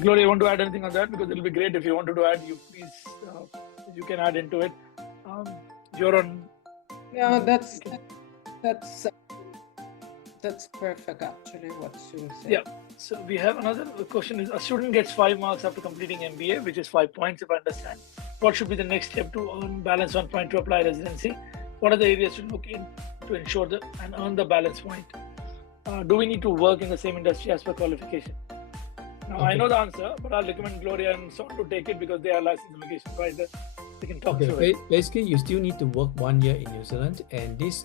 Gloria, you want to add anything on that? Because it'll be great if you wanted to add. You please, you can add into it. You're on. Yeah, that's That's perfect, actually, what Sun said. Yeah. So we have another question is, a student gets 5 marks after completing MBA, which is 5 points if I understand. What should be the next step to earn balance 1 point to apply residency? What are the areas to look in to ensure that and earn the balance point? Do we need to work in the same industry as per qualification? Now, I know the answer, but I'll recommend Gloria and Son to take it because they are licensed immigration advisor. They can talk through it. Basically, you still need to work 1 year in New Zealand, and this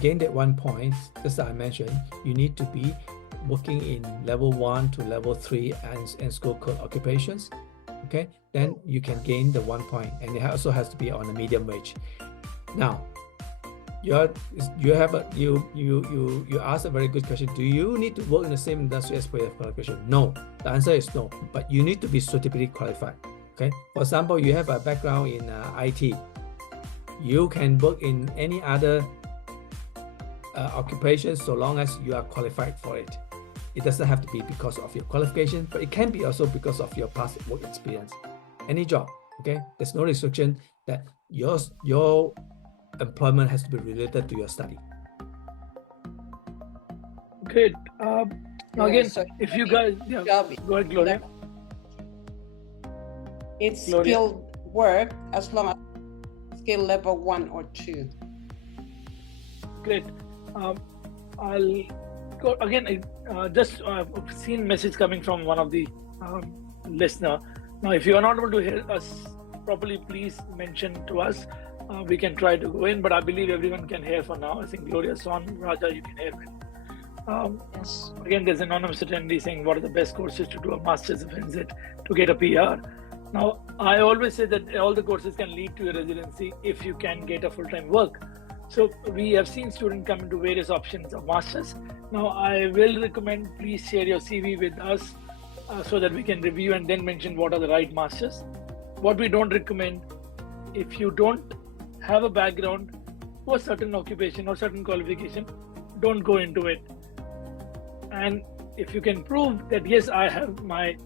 gain that 1 point, just as I mentioned, you need to be working in level 1 to level 3 and school code occupations. Okay, then you can gain the 1 point, and it also has to be on a medium wage. Now, you asked a very good question. Do you need to work in the same industry as per your qualification? No. The answer is no. But you need to be suitably qualified. Okay. For example, you have a background in IT. You can work in any other occupation so long as you are qualified for it. It doesn't have to be because of your qualification, but it can be also because of your past work experience. Any job. Okay. There's no restriction that your employment has to be related to your study. Great. Now again, so if you guys, job go ahead, Gloria. It's Gloria. skilled work as long as skill level 1 or 2. Great. I'll go again. I've seen message coming from one of the listener. Now, if you are not able to hear us properly, please mention to us. We can try to go in, but I believe everyone can hear for now. I think Gloria, Son, Raja, you can hear me. Yes. Again, there's an anonymous attendee saying what are the best courses to do a master's of NZ to get a PR. Now, I always say that all the courses can lead to a residency if you can get a full-time work. So we have seen students come into various options of masters. Now, I will recommend please share your CV with us so that we can review and then mention what are the right masters. What we don't recommend, if you don't have a background for certain occupation or certain qualification, don't go into it. And if you can prove that, yes, I have my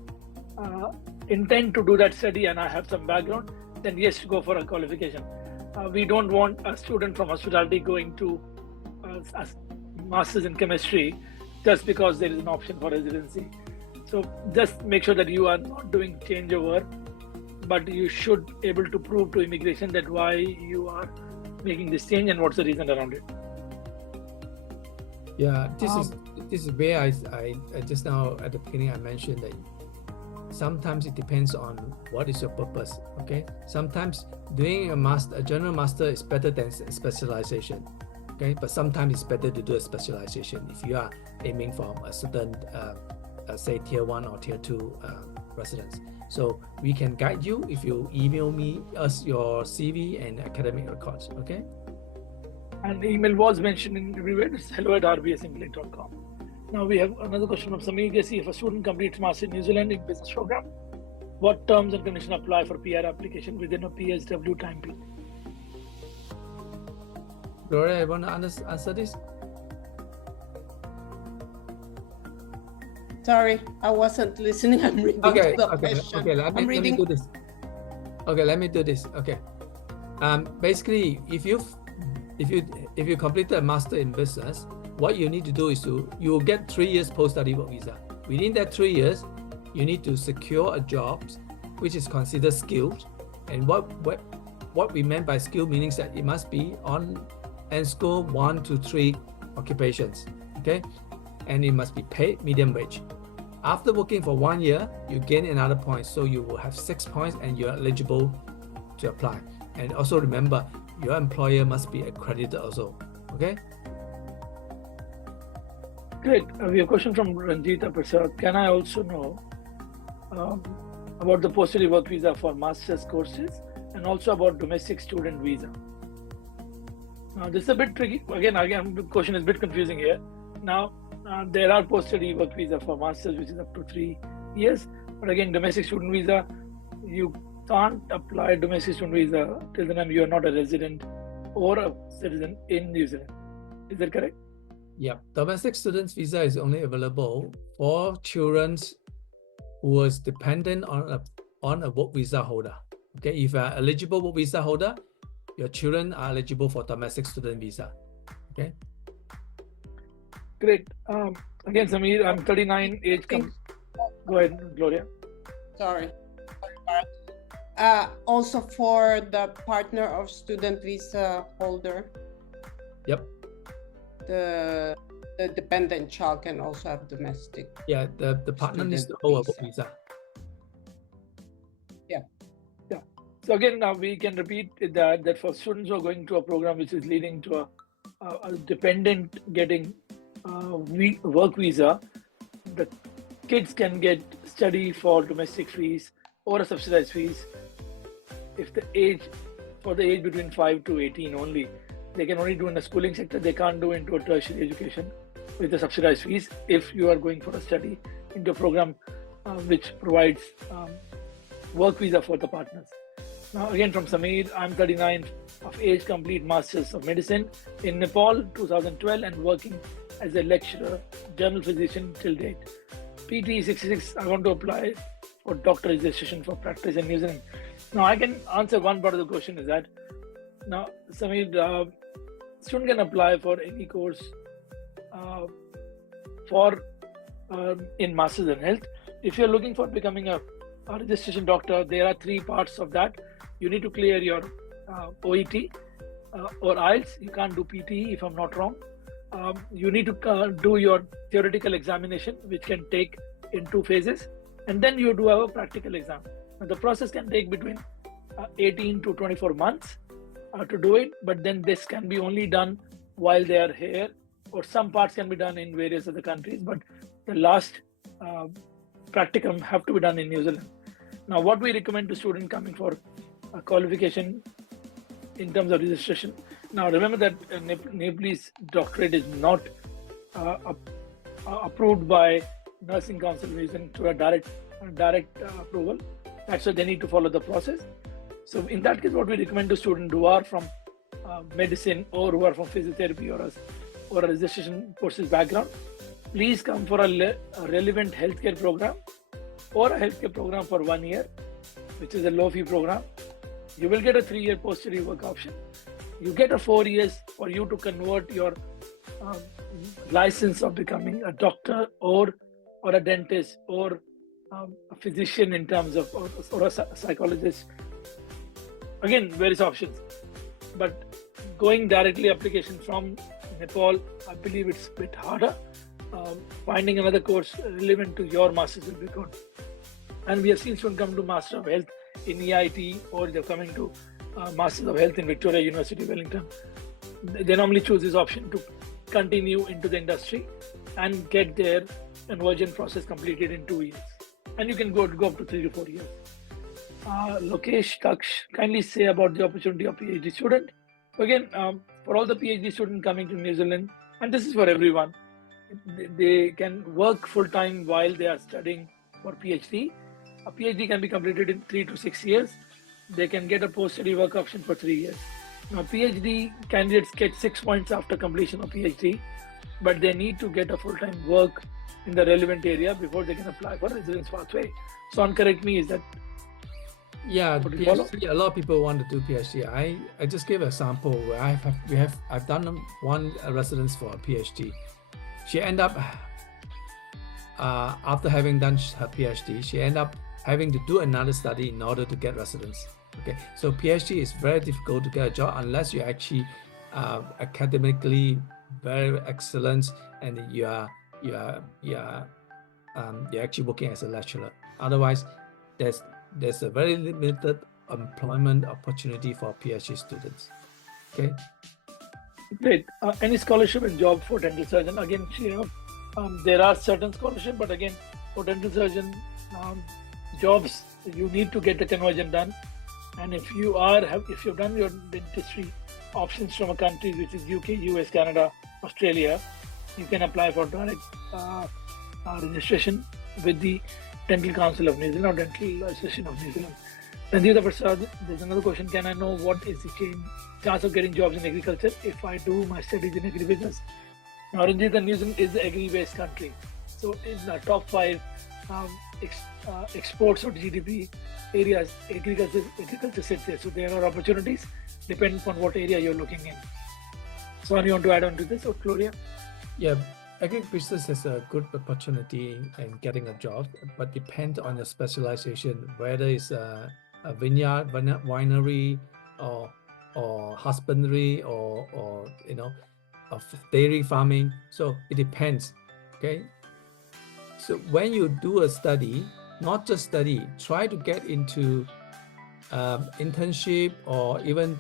intent to do that study and I have some background, then yes, go for a qualification. We don't want a student from hospitality going to a master's in chemistry just because there is an option for residency. So just make sure that you are not doing changeover, but you should able to prove to immigration that why you are making this change and what's the reason around it. Yeah, this is where I just now at the beginning I mentioned that sometimes it depends on what is your purpose. Okay, sometimes doing a general master is better than specialization. Okay, but sometimes it's better to do a specialization if you are aiming for a certain say tier 1 or tier 2 residence. So we can guide you if you email us your CV and academic records. Okay. And the email was mentioned in everywhere. It's hello@rbsimplate.com. Now we have another question from Samir Jesse. If a student completes Master in New Zealand in Business Program, what terms and conditions apply for PR application within a PSW time period? Gloria, you want to answer this? Sorry, I wasn't listening. I'm reading the question. Okay. Let me do this. Okay, let me do this. Okay. Basically, if you completed a master in business, what you need to do is you will get 3 years post-study work visa. Within that 3 years, you need to secure a job which is considered skilled. And what we meant by skilled means that it must be on school 1 to 3 occupations. Okay, and it must be paid medium wage. After working for 1 year, you gain another point, so you will have 6 points and you're eligible to apply. And also remember, your employer must be accredited also. Okay. Great. We have a question from Ranjita Prasad. Can I also know about the post-study work visa for master's courses and also about domestic student visa? Now, this is a bit tricky. Again, the question is a bit confusing here. Now, there are post-study work visa for masters, which is up to 3 years. But again, domestic student visa, you can't apply domestic student visa till the time you are not a resident or a citizen in New Zealand. Is that correct? Yeah, domestic students visa is only available for children who is dependent on a work visa holder. Okay, if you are eligible work visa holder, your children are eligible for domestic student visa. Okay. Great. Again, Samir, I'm 39, age Go ahead, Gloria. Sorry. Also for the partner of student visa holder, Yep. the dependent child can also have domestic. Yeah, the partner needs to hold a work visa. So again, now we can repeat that for students who are going to a program which is leading to a dependent getting work visa, the kids can get study for domestic fees or a subsidized fees. If the age between 5 to 18 only, they can only do in the schooling sector. They can't do into a tertiary education with the subsidized fees if you are going for a study into a program which provides work visa for the partners. Now again from Samir, I'm 39 of age, complete Masters of Medicine in Nepal 2012 and working as a lecturer, general physician till date. PT 66, I want to apply for doctor registration for practice in New Zealand. Now I can answer one part of the question is that, now Samir, student can apply for any course in Masters in Health. If you're looking for becoming a registration doctor, there are 3 parts of that. You need to clear your OET or IELTS. You can't do PTE if I'm not wrong. You need to do your theoretical examination, which can take in 2 phases, and then you do have a practical exam. Now, the process can take between 18 to 24 months to do it, but then this can be only done while they are here, or some parts can be done in various other countries, but the last practicum have to be done in New Zealand. Now, what we recommend to students coming for a qualification in terms of registration. Now, remember that Nepalese doctorate is not approved by Nursing Council Reason to a direct approval. That's why they need to follow the process. So in that case, what we recommend to students who are from medicine or who are from physiotherapy or a registration courses background, please come for a relevant healthcare program or a healthcare program for 1 year, which is a low fee program. You will get a 3-year post-study work option. You get a 4 years for you to convert your license of becoming a doctor or a dentist or a physician in terms of or a psychologist. Again, various options. But going directly application from Nepal, I believe it's a bit harder. Finding another course relevant to your master's will be good. And we have seen students come to Master of Health in EIT, or they're coming to Masters of Health in Victoria University, Wellington. They normally choose this option to continue into the industry and get their conversion process completed in 2 years. And you can go up to 3 to 4 years. Lokesh Kaksh, kindly say about the opportunity of PhD student. Again, for all the PhD students coming to New Zealand, and this is for everyone, they can work full-time while they are studying for PhD. A PhD can be completed in 3 to 6 years. They can get a post-study work option for 3 years. Now, PhD candidates get 6 points after completion of PhD, but they need to get a full-time work in the relevant area before they can apply for residence pathway. So, correct me, is that? Yeah, PhD, a lot of people want to do PhD. I just gave an example where I've done one residence for a PhD. She ended up after having done her PhD, she ended up having to do another study in order to get residence. Okay, so PhD is very difficult to get a job unless you're actually academically very excellent and you're actually working as a lecturer. Otherwise, there's a very limited employment opportunity for PhD students. Okay. Great. Any scholarship and job for dental surgeon? Again, there are certain scholarship, but again, for dental surgeon jobs, you need to get the conversion done. And if you've done your dentistry options from a country which is UK, US, Canada, Australia, you can apply for direct registration with the Dental Council of New Zealand or Dental Association of New Zealand. Ranjita Prasad, there's another question. Can I know what is the chance of getting jobs in agriculture if I do my studies in agribusiness? Now, Ranjita, New Zealand is an agri-based country. So in the top 5 exports or GDP areas, agriculture sits there. So there are opportunities depending on what area you're looking in. So you want to add on to this, or Gloria? Yeah, Agribusiness is a good opportunity in getting a job, but depends on your specialization, whether it's a vineyard, winery, or husbandry, or of dairy farming. So it depends. Okay. So when you do a study, not just study, try to get into internship or even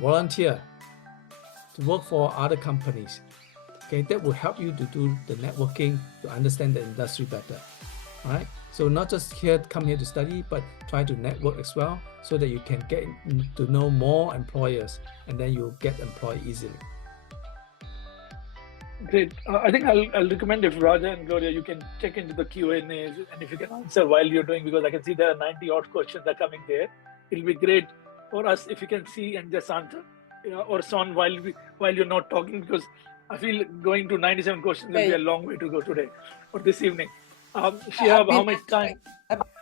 volunteer to work for other companies. Okay, that will help you to do the networking, to understand the industry better. All right. So not just come here to study, but try to network as well, so that you can get to know more employers, and then you'll get employed easily. Great. I think I'll recommend, if Raja and Gloria, you can check into the Q&As, and if you can answer while you're doing, because I can see there are 90 odd questions that are coming there. It'll be great for us if you can see and just answer, or Son while you're not talking, because I feel going to 97 questions will be a long way to go today or this evening. Shihab, how much time?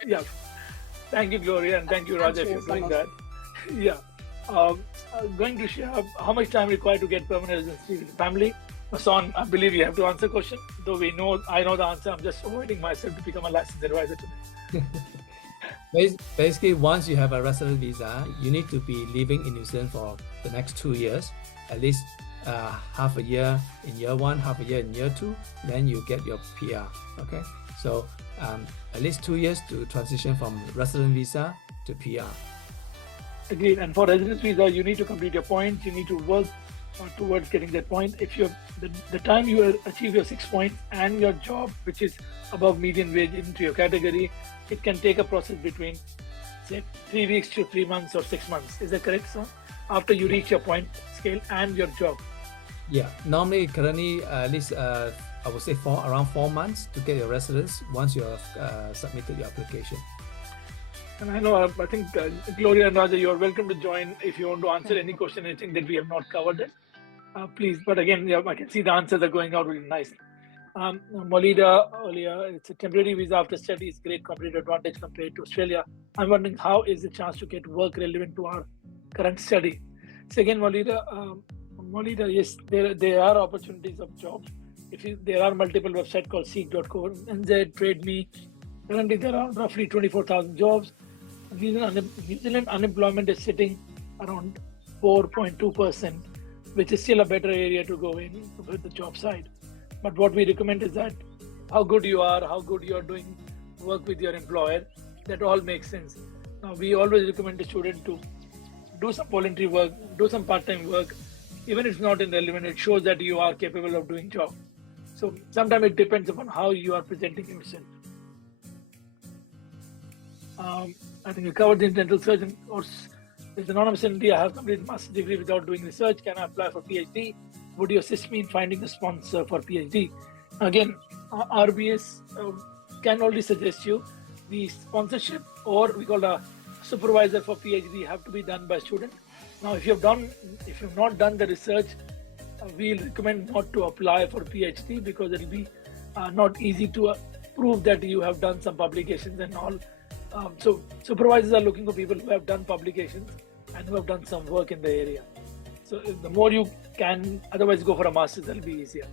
Yeah. Thank you, Gloria, and thank you, Raja, if you're doing that. Yeah. Going to Shihab, how much time required to get permanent residency with the family? Son, I believe you have to answer the question. Though I know the answer, I'm just avoiding myself to become a licensed advisor today. Basically, once you have a resident visa, you need to be living in New Zealand for the next 2 years, at least half a year in year 1, half a year in year 2, then you get your PR. Okay, so at least 2 years to transition from resident visa to PR. Agreed. And for residence visa, you need to complete your points. You need to work towards getting that point. If you the time you achieve your 6 points and your job, which is above median wage into your category, it can take a process between, say, 3 weeks to 3 months or 6 months. Is that correct, Son? After you reach your point scale and your job. Yeah, normally currently at least I would say around 4 months to get your residence once you have submitted your application. And I know, I think Gloria and Raja, you are welcome to join if you want to answer any question, anything that we have not covered it. Please, but again, yeah, I can see the answers are going out really nice. Molida earlier, it's a temporary visa after studies, great competitive advantage compared to Australia. I'm wondering, how is the chance to get work relevant to our current study? So again, Molida, yes, there are opportunities of jobs. There are multiple websites called seek.co, NZ, TradeMe. Currently, there are roughly 24,000 jobs. New Zealand unemployment is sitting around 4.2%, which is still a better area to go in with the job side. But what we recommend is that how good you are doing work with your employer, that all makes sense. Now, we always recommend the student to do some voluntary work, do some part-time work. Even if it's not irrelevant, it shows that you are capable of doing job. So sometimes it depends upon how you are presenting yourself. I think we covered the dental surgeon course. There's anonymous in India. I have completed master's degree without doing research. Can I apply for PhD? Would you assist me in finding a sponsor for PhD? Again, RBS can only suggest you the sponsorship, or we call a supervisor for PhD, have to be done by student. Now, if you've not done the research, we'll recommend not to apply for PhD, because it'll be not easy to prove that you have done some publications and all. So supervisors are looking for people who have done publications and who have done some work in the area. So the more you can otherwise go for a master's, that'll be easier.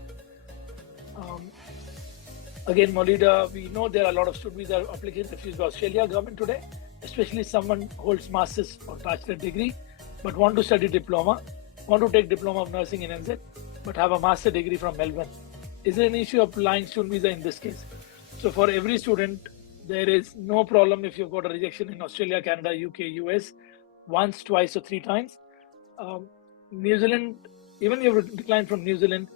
Again, Molida, we know there are a lot of student visa applications refused by Australia government today, especially someone who holds master's or bachelor degree, but want to study diploma, want to take diploma of nursing in NZ, but have a master degree from Melbourne. Is there an issue of applying student visa in this case? So for every student, there is no problem if you've got a rejection in Australia, Canada, UK, US, once, twice, or 3 times. New Zealand, even if you decline from New Zealand,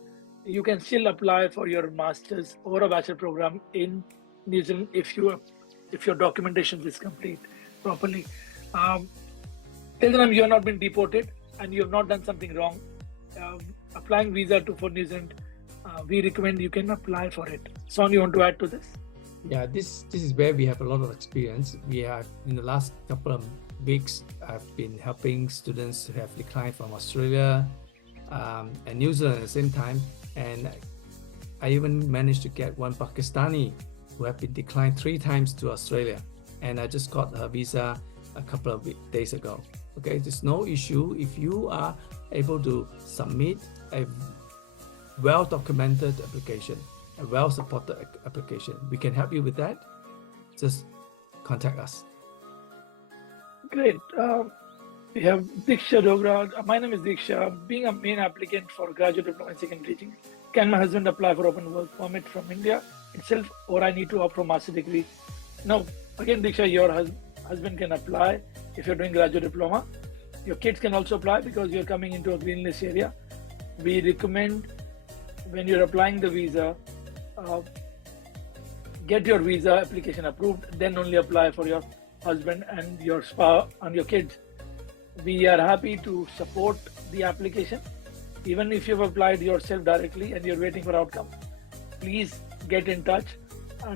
you can still apply for your master's or a bachelor program in New Zealand if your documentation is complete properly. Till the time you have not been deported and you have not done something wrong, applying visa for New Zealand, we recommend you can apply for it. Son, you want to add to this? Yeah, this is where we have a lot of experience. We have, in the last couple of weeks, I've been helping students who have declined from Australia and New Zealand at the same time. And I even managed to get one Pakistani who have been declined 3 times to Australia. And I just got her visa a couple of days ago. Okay, there's no issue if you are able to submit a well-documented application, a well-supported application. We can help you with that. Just contact us. Great. We have Diksha Dogra. My name is Diksha. Being a main applicant for graduate diploma in secondary teaching, can my husband apply for open work permit from India itself, or I need to opt for master degree? No. Again, Diksha, your husband can apply if you're doing graduate diploma. Your kids can also apply because you're coming into a green list area. We recommend when you're applying the visa, get your visa application approved, then only apply for your husband and your spouse and your kids. We are happy to support the application. Even if you've applied yourself directly and you're waiting for outcome, please get in touch.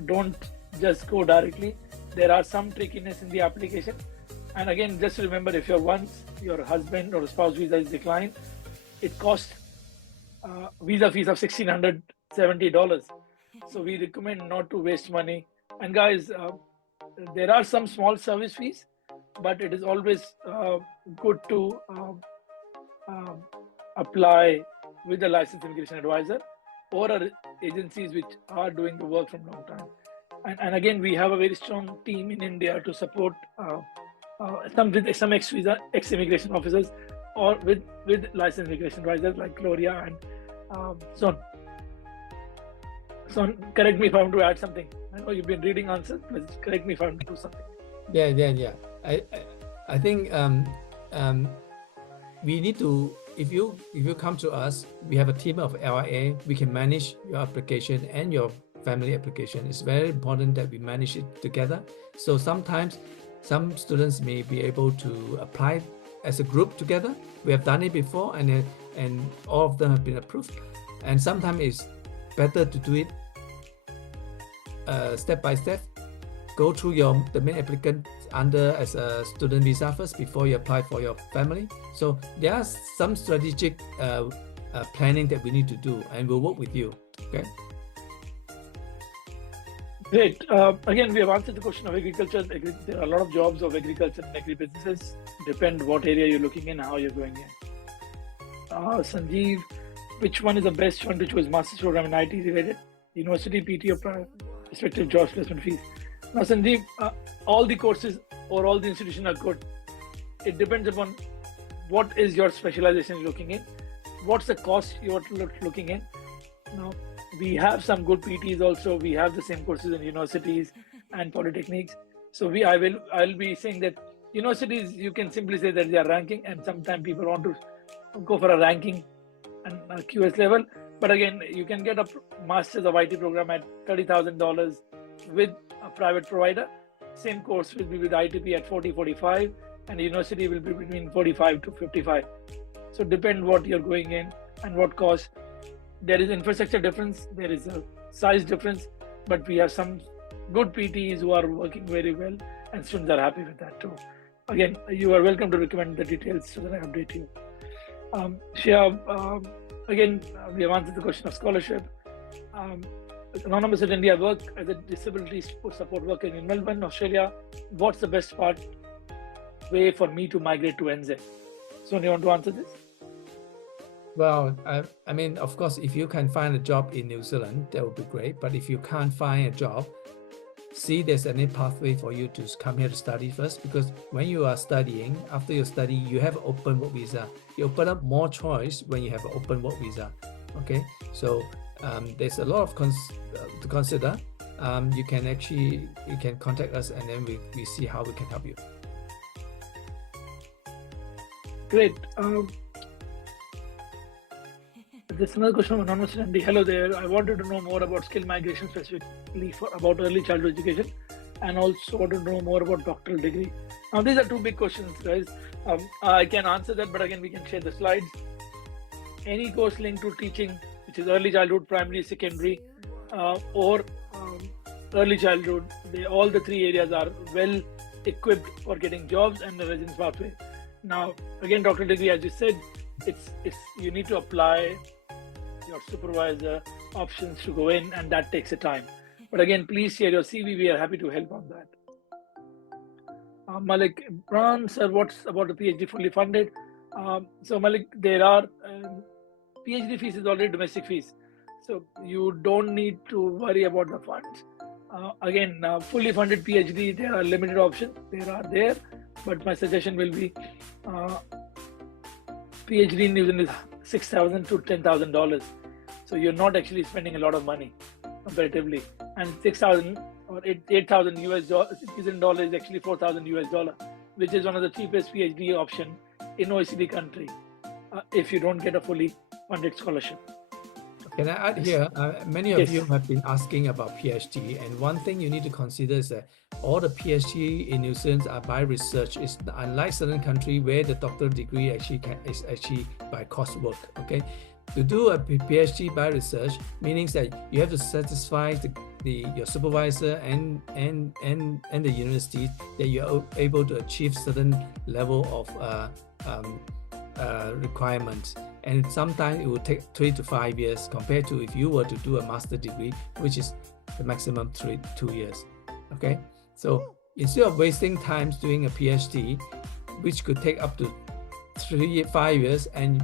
Don't just go directly. There are some trickiness in the application. And again, just remember, if once your husband or spouse visa is declined, it costs visa fees of $1,670. So we recommend not to waste money. And guys, there are some small service fees, but it is always good to apply with a licensed immigration advisor or agencies which are doing the work from long time. And again, we have a very strong team in India to support some ex-immigration officers or with licensed immigration advisors like Gloria and Son. Son, correct me if I want to add something. I know you've been reading answers, but correct me if I want to do something. Yeah. I think we need to, if you come to us, we have a team of LIA. We can manage your application and your family application. It's very important that we manage it together. So sometimes some students may be able to apply as a group together. We have done it before, and all of them have been approved. And sometimes it's better to do it step by step. Go through the main applicant under as a student visa first before you apply for your family. So there are some strategic planning that we need to do, and we'll work with you. Okay. Great. Again, we have answered the question of agriculture. There are a lot of jobs of agriculture and agri businesses. Depend what area you're looking in, how you're going in. Sanjeev, which one is the best one to choose? Master's program in IT related, university, PT, or respective jobs placement fees? Now, Sanjeev, all the courses or all the institutions are good. It depends upon what is your specialization looking in, what's the cost you're looking in. Now, we have some good PTs also. We have the same courses in universities and polytechnics. So I'll be saying that universities, you can simply say that they are ranking, and sometimes people want to go for a ranking and a QS level. But again, you can get a Masters of IT program at $30,000 with a private provider. Same course will be with ITP at 40-45, and university will be between 45 to 55. So depend what you're going in and what cost. There is infrastructure difference, there is a size difference, but we have some good PTs who are working very well, and students are happy with that too. Again, you are welcome to recommend the details so that I update you. Shia, again, we have answered the question of scholarship. Anonymous at India, work as a disability support worker in Melbourne, Australia. What's the best way for me to migrate to NZ? So, do you want to answer this? Well, I mean, of course, if you can find a job in New Zealand, that would be great. But if you can't find a job, see there's any pathway for you to come here to study first. Because when you are studying, after you study, you have an open work visa. You open up more choice when you have an open work visa. Okay, so there's a lot of to consider. You can contact us, and then we see how we can help you. Great. There's another question from Anonymous Andy. Hello there. I wanted to know more about skilled migration, specifically about early childhood education, and also wanted to know more about doctoral degree. Now, these are two big questions, guys. I can answer that, but again, we can share the slides. Any course linked to teaching, which is early childhood, primary, secondary, or early childhood, all the three areas are well equipped for getting jobs and the residence pathway. Now, again, doctoral degree, as you said, it's you need to apply your supervisor options to go in, and that takes a time. But again, please share your CV. We are happy to help on that. Malik Imran, sir, what's about the PhD fully funded? So Malik, there are PhD fees is already domestic fees, so you don't need to worry about the funds. Again, fully funded PhD, there are limited options. There, but my suggestion will be PhD in New Zealand is $6,000 to $10,000. So you're not actually spending a lot of money comparatively, and 6,000 or 8,000 US dollar is actually 4,000 US dollar, which is one of the cheapest PhD option in OECD country if you don't get a fully funded scholarship. Can I add here? Many of you have been asking about PhD, and one thing you need to consider is that all the PhD in New Zealand are by research. It's unlike certain countries where the doctoral degree is actually by coursework. Okay, to do a PhD by research means that you have to satisfy your supervisor and the university that you're able to achieve certain level of requirements. And sometimes it will take 3 to 5 years compared to if you were to do a master degree, which is the maximum 2 years. Okay, so instead of wasting time doing a PhD, which could take up to 5 years, and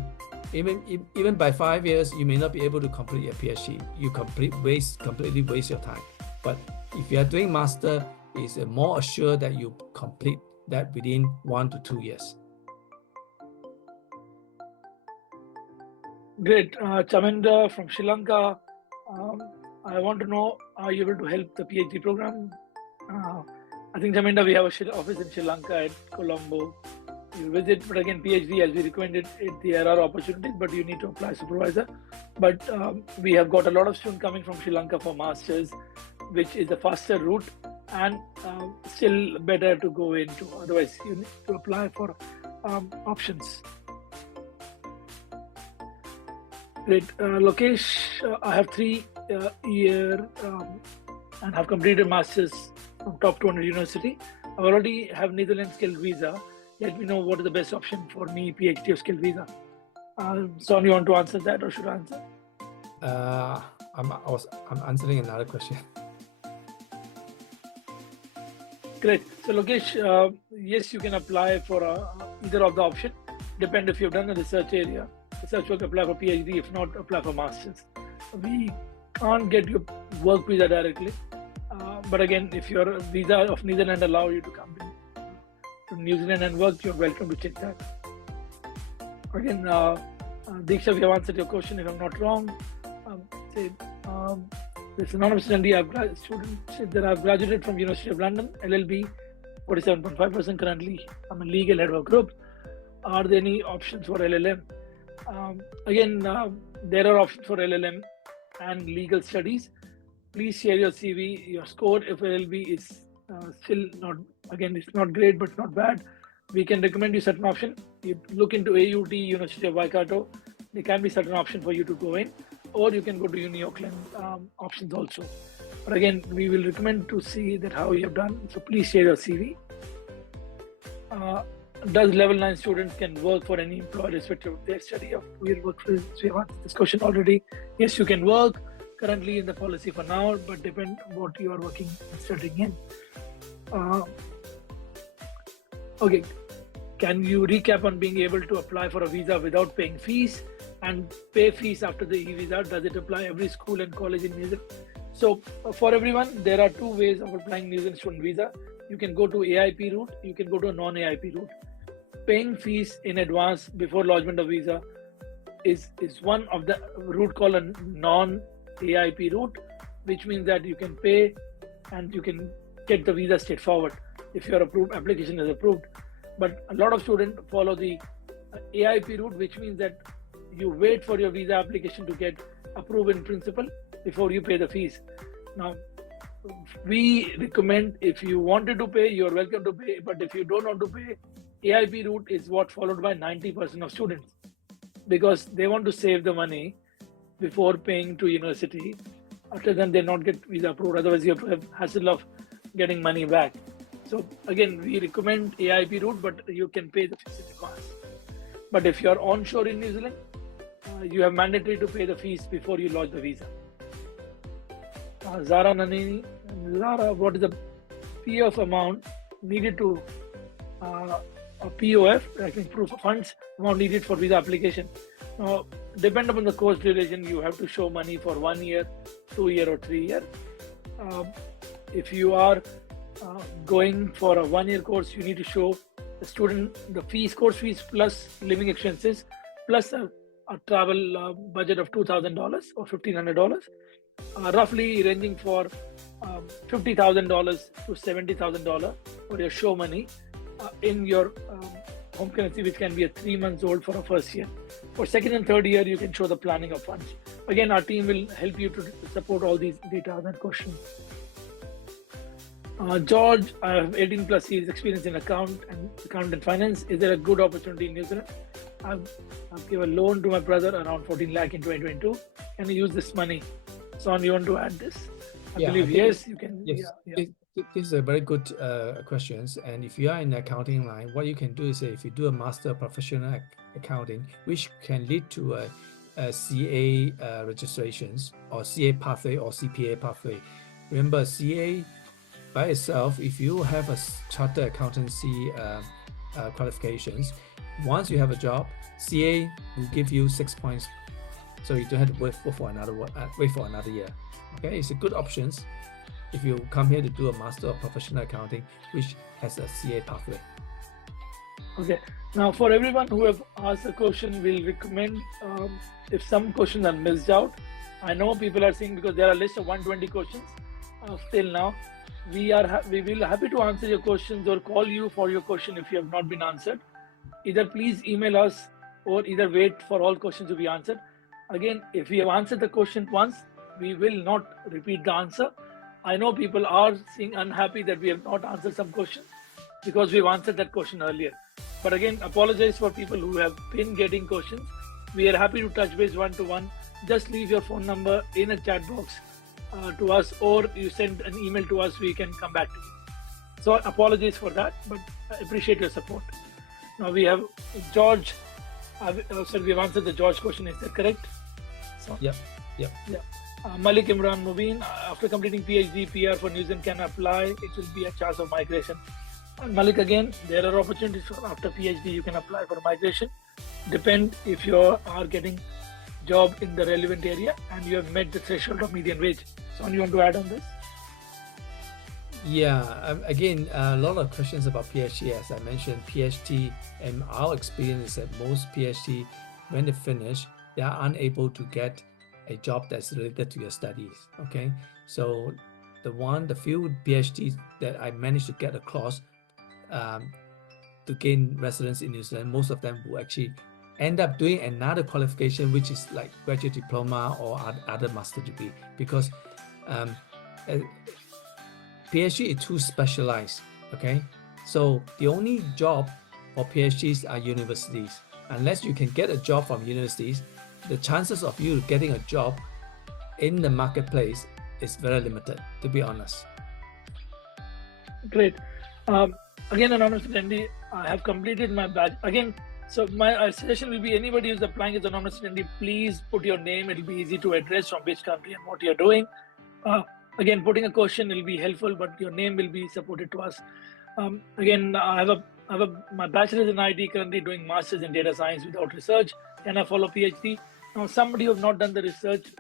even by 5 years, you may not be able to complete your PhD. You completely waste your time. But if you are doing master, it's more assured that you complete that within 1 to 2 years. Great. Chaminda from Sri Lanka. I want to know, are you able to help the PhD program? I think, Chaminda, we have an office in Sri Lanka at Colombo. You visit, but again, PhD, as we recommended, there are opportunities, but you need to apply supervisor. But we have got a lot of students coming from Sri Lanka for masters, which is a faster route and still better to go into. Otherwise, you need to apply for options. Great. Lokesh, I have 3 years and have completed masters from top 200 university. I already have Netherlands skilled visa. Let me know what is the best option for me, PhD or skilled visa. Son, you want to answer that or should I answer? I'm answering another question. Great. So Lokesh, yes, you can apply for either of the option. Depend if you've done a research area. Research work, apply for PhD. If not, apply for masters. We can't get your work visa directly. But again, if your visa of Netherlands allow you to come to New Zealand and work, you're welcome to check that. Again, Diksha, we have answered your question if I'm not wrong. This anonymous attendee, student said that I've graduated from University of London, LLB, 47.5% currently. I'm a legal head of a group. Are there any options for LLM? Again, there are options for LLM and legal studies. Please share your CV, your score. If LLB is still not, again, it's not great, but not bad, we can recommend you certain option. You look into AUT, University of Waikato. There can be certain option for you to go in, or you can go to Uni Auckland options also. But again, we will recommend to see that how you have done. So please share your CV. Does level 9 students can work for any employer irrespective of their study of real work? So we have answered this question already. Yes, you can work currently in the policy for now, but depend what you are working and studying in. Okay, can you recap on being able to apply for a visa without paying fees and pay fees after the e-visa? Does it apply every school and college in New Zealand? So for everyone, there are 2 ways of applying New Zealand student visa. You can go to AIP route, you can go to a non-AIP route. Paying fees in advance before lodgement of visa is one of the route called a non-AIP route, which means that you can pay and you can get the visa straightforward if your application is approved. But a lot of students follow the AIP route, which means that you wait for your visa application to get approved in principle before you pay the fees. Now, we recommend if you wanted to pay, you're welcome to pay. But if you don't want to pay, AIP route is what followed by 90% of students, because they want to save the money before paying to university. After then, they not get visa approved. Otherwise, you have to have hassle of getting money back. So again, we recommend AIP route, but you can pay the fees in advance. But if you're onshore in New Zealand, you have mandatory to pay the fees before you lodge the visa. Zara Nanini, Zara, what is the POF amount needed to a POF, I think proof of funds amount needed for visa application? Now, depend upon the course duration, you have to show money for 1 year, 2 year, or 3 year. If you are going for a 1 year course, you need to show the student the course fees plus living expenses plus a travel budget of $2,000 or $1,500, roughly ranging for $50,000 to $70,000 for your show money in your home currency, which can be a 3 months old for a first year. For second and third year, you can show the planning of funds. Again, our team will help you to support all these data and questions. George, I have 18 plus years experience in account and finance. Is there a good opportunity in New Zealand? I've given a loan to my brother around 14 lakh in 2022. Can you use this money? Son, you want to add this? I believe yes, you can. Yes, this is a very good questions. And if you are in the accounting line, what you can do is if you do a master of professional accounting, which can lead to a CA registrations or CA pathway or CPA pathway. Remember, CA by itself, if you have a chartered accountancy qualifications, once you have a job, CA will give you 6 points, so you don't have to wait for another year. Okay, it's a good options if you come here to do a master of professional accounting, which has a CA pathway. Okay, now for everyone who have asked a question, we'll recommend if some questions are missed out. I know people are saying because there are a list of 120 questions till now. We will happy to answer your questions or call you for your question if you have not been answered. Either please email us or either wait for all questions to be answered. Again, if we have answered the question once, we will not repeat the answer. I know people are seeing unhappy that we have not answered some questions because we've answered that question earlier. But again, apologize for people who have been getting questions. We are happy to touch base one-to-one. Just leave your phone number in a chat box to us, or you send an email to us, we can come back to you. So apologies for that, but I appreciate your support. Now we have George. Sir, we have answered the George question. Is that correct? So, Yep. Malik Imran Mubin, after completing PhD, PR for New Zealand can apply. It will be a chance of migration. And Malik, again, there are opportunities for after PhD, you can apply for migration. Depend if you are getting job in the relevant area and you have met the threshold of median wage. So you want to add on this? Yeah, again, a lot of questions about PhD. As I mentioned, PhD, and our experience that most PhD, when they finish, they are unable to get a job that's related to your studies. Okay, so the few PhDs that I managed to get across to gain residence in New Zealand, most of them will actually end up doing another qualification, which is like graduate diploma or other master degree, because PhD is too specialized. Okay, so the only job for PhDs are universities. Unless you can get a job from universities, the chances of you getting a job in the marketplace is very limited, to be honest. Great. Again, anonymous attendee, I have completed my batch. Again, so my suggestion will be anybody who's applying as anonymous attendee, please put your name. It'll be easy to address from which country and what you're doing. Again, putting a question will be helpful, but your name will be supported to us. Again, I have my bachelor's in IT, currently doing master's in data science without research. Can I follow PhD? Now, somebody who have not done the research,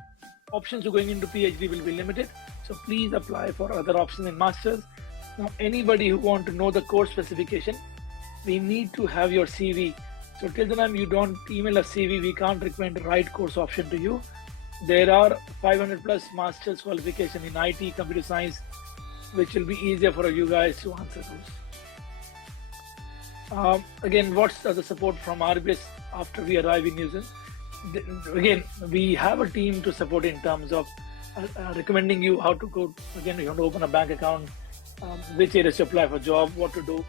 options to going into PhD will be limited. So please apply for other options in master's. Now, anybody who want to know the course specification, we need to have your CV. So till the time you don't email a CV, we can't recommend the right course option to you. There are 500 plus master's qualification in IT, computer science, which will be easier for you guys to answer those. Again, what's the support from RBS after we arrive in New Zealand? Again, we have a team to support in terms of recommending you how to go. Again, you want to open a bank account, which areas to apply for job, what to do.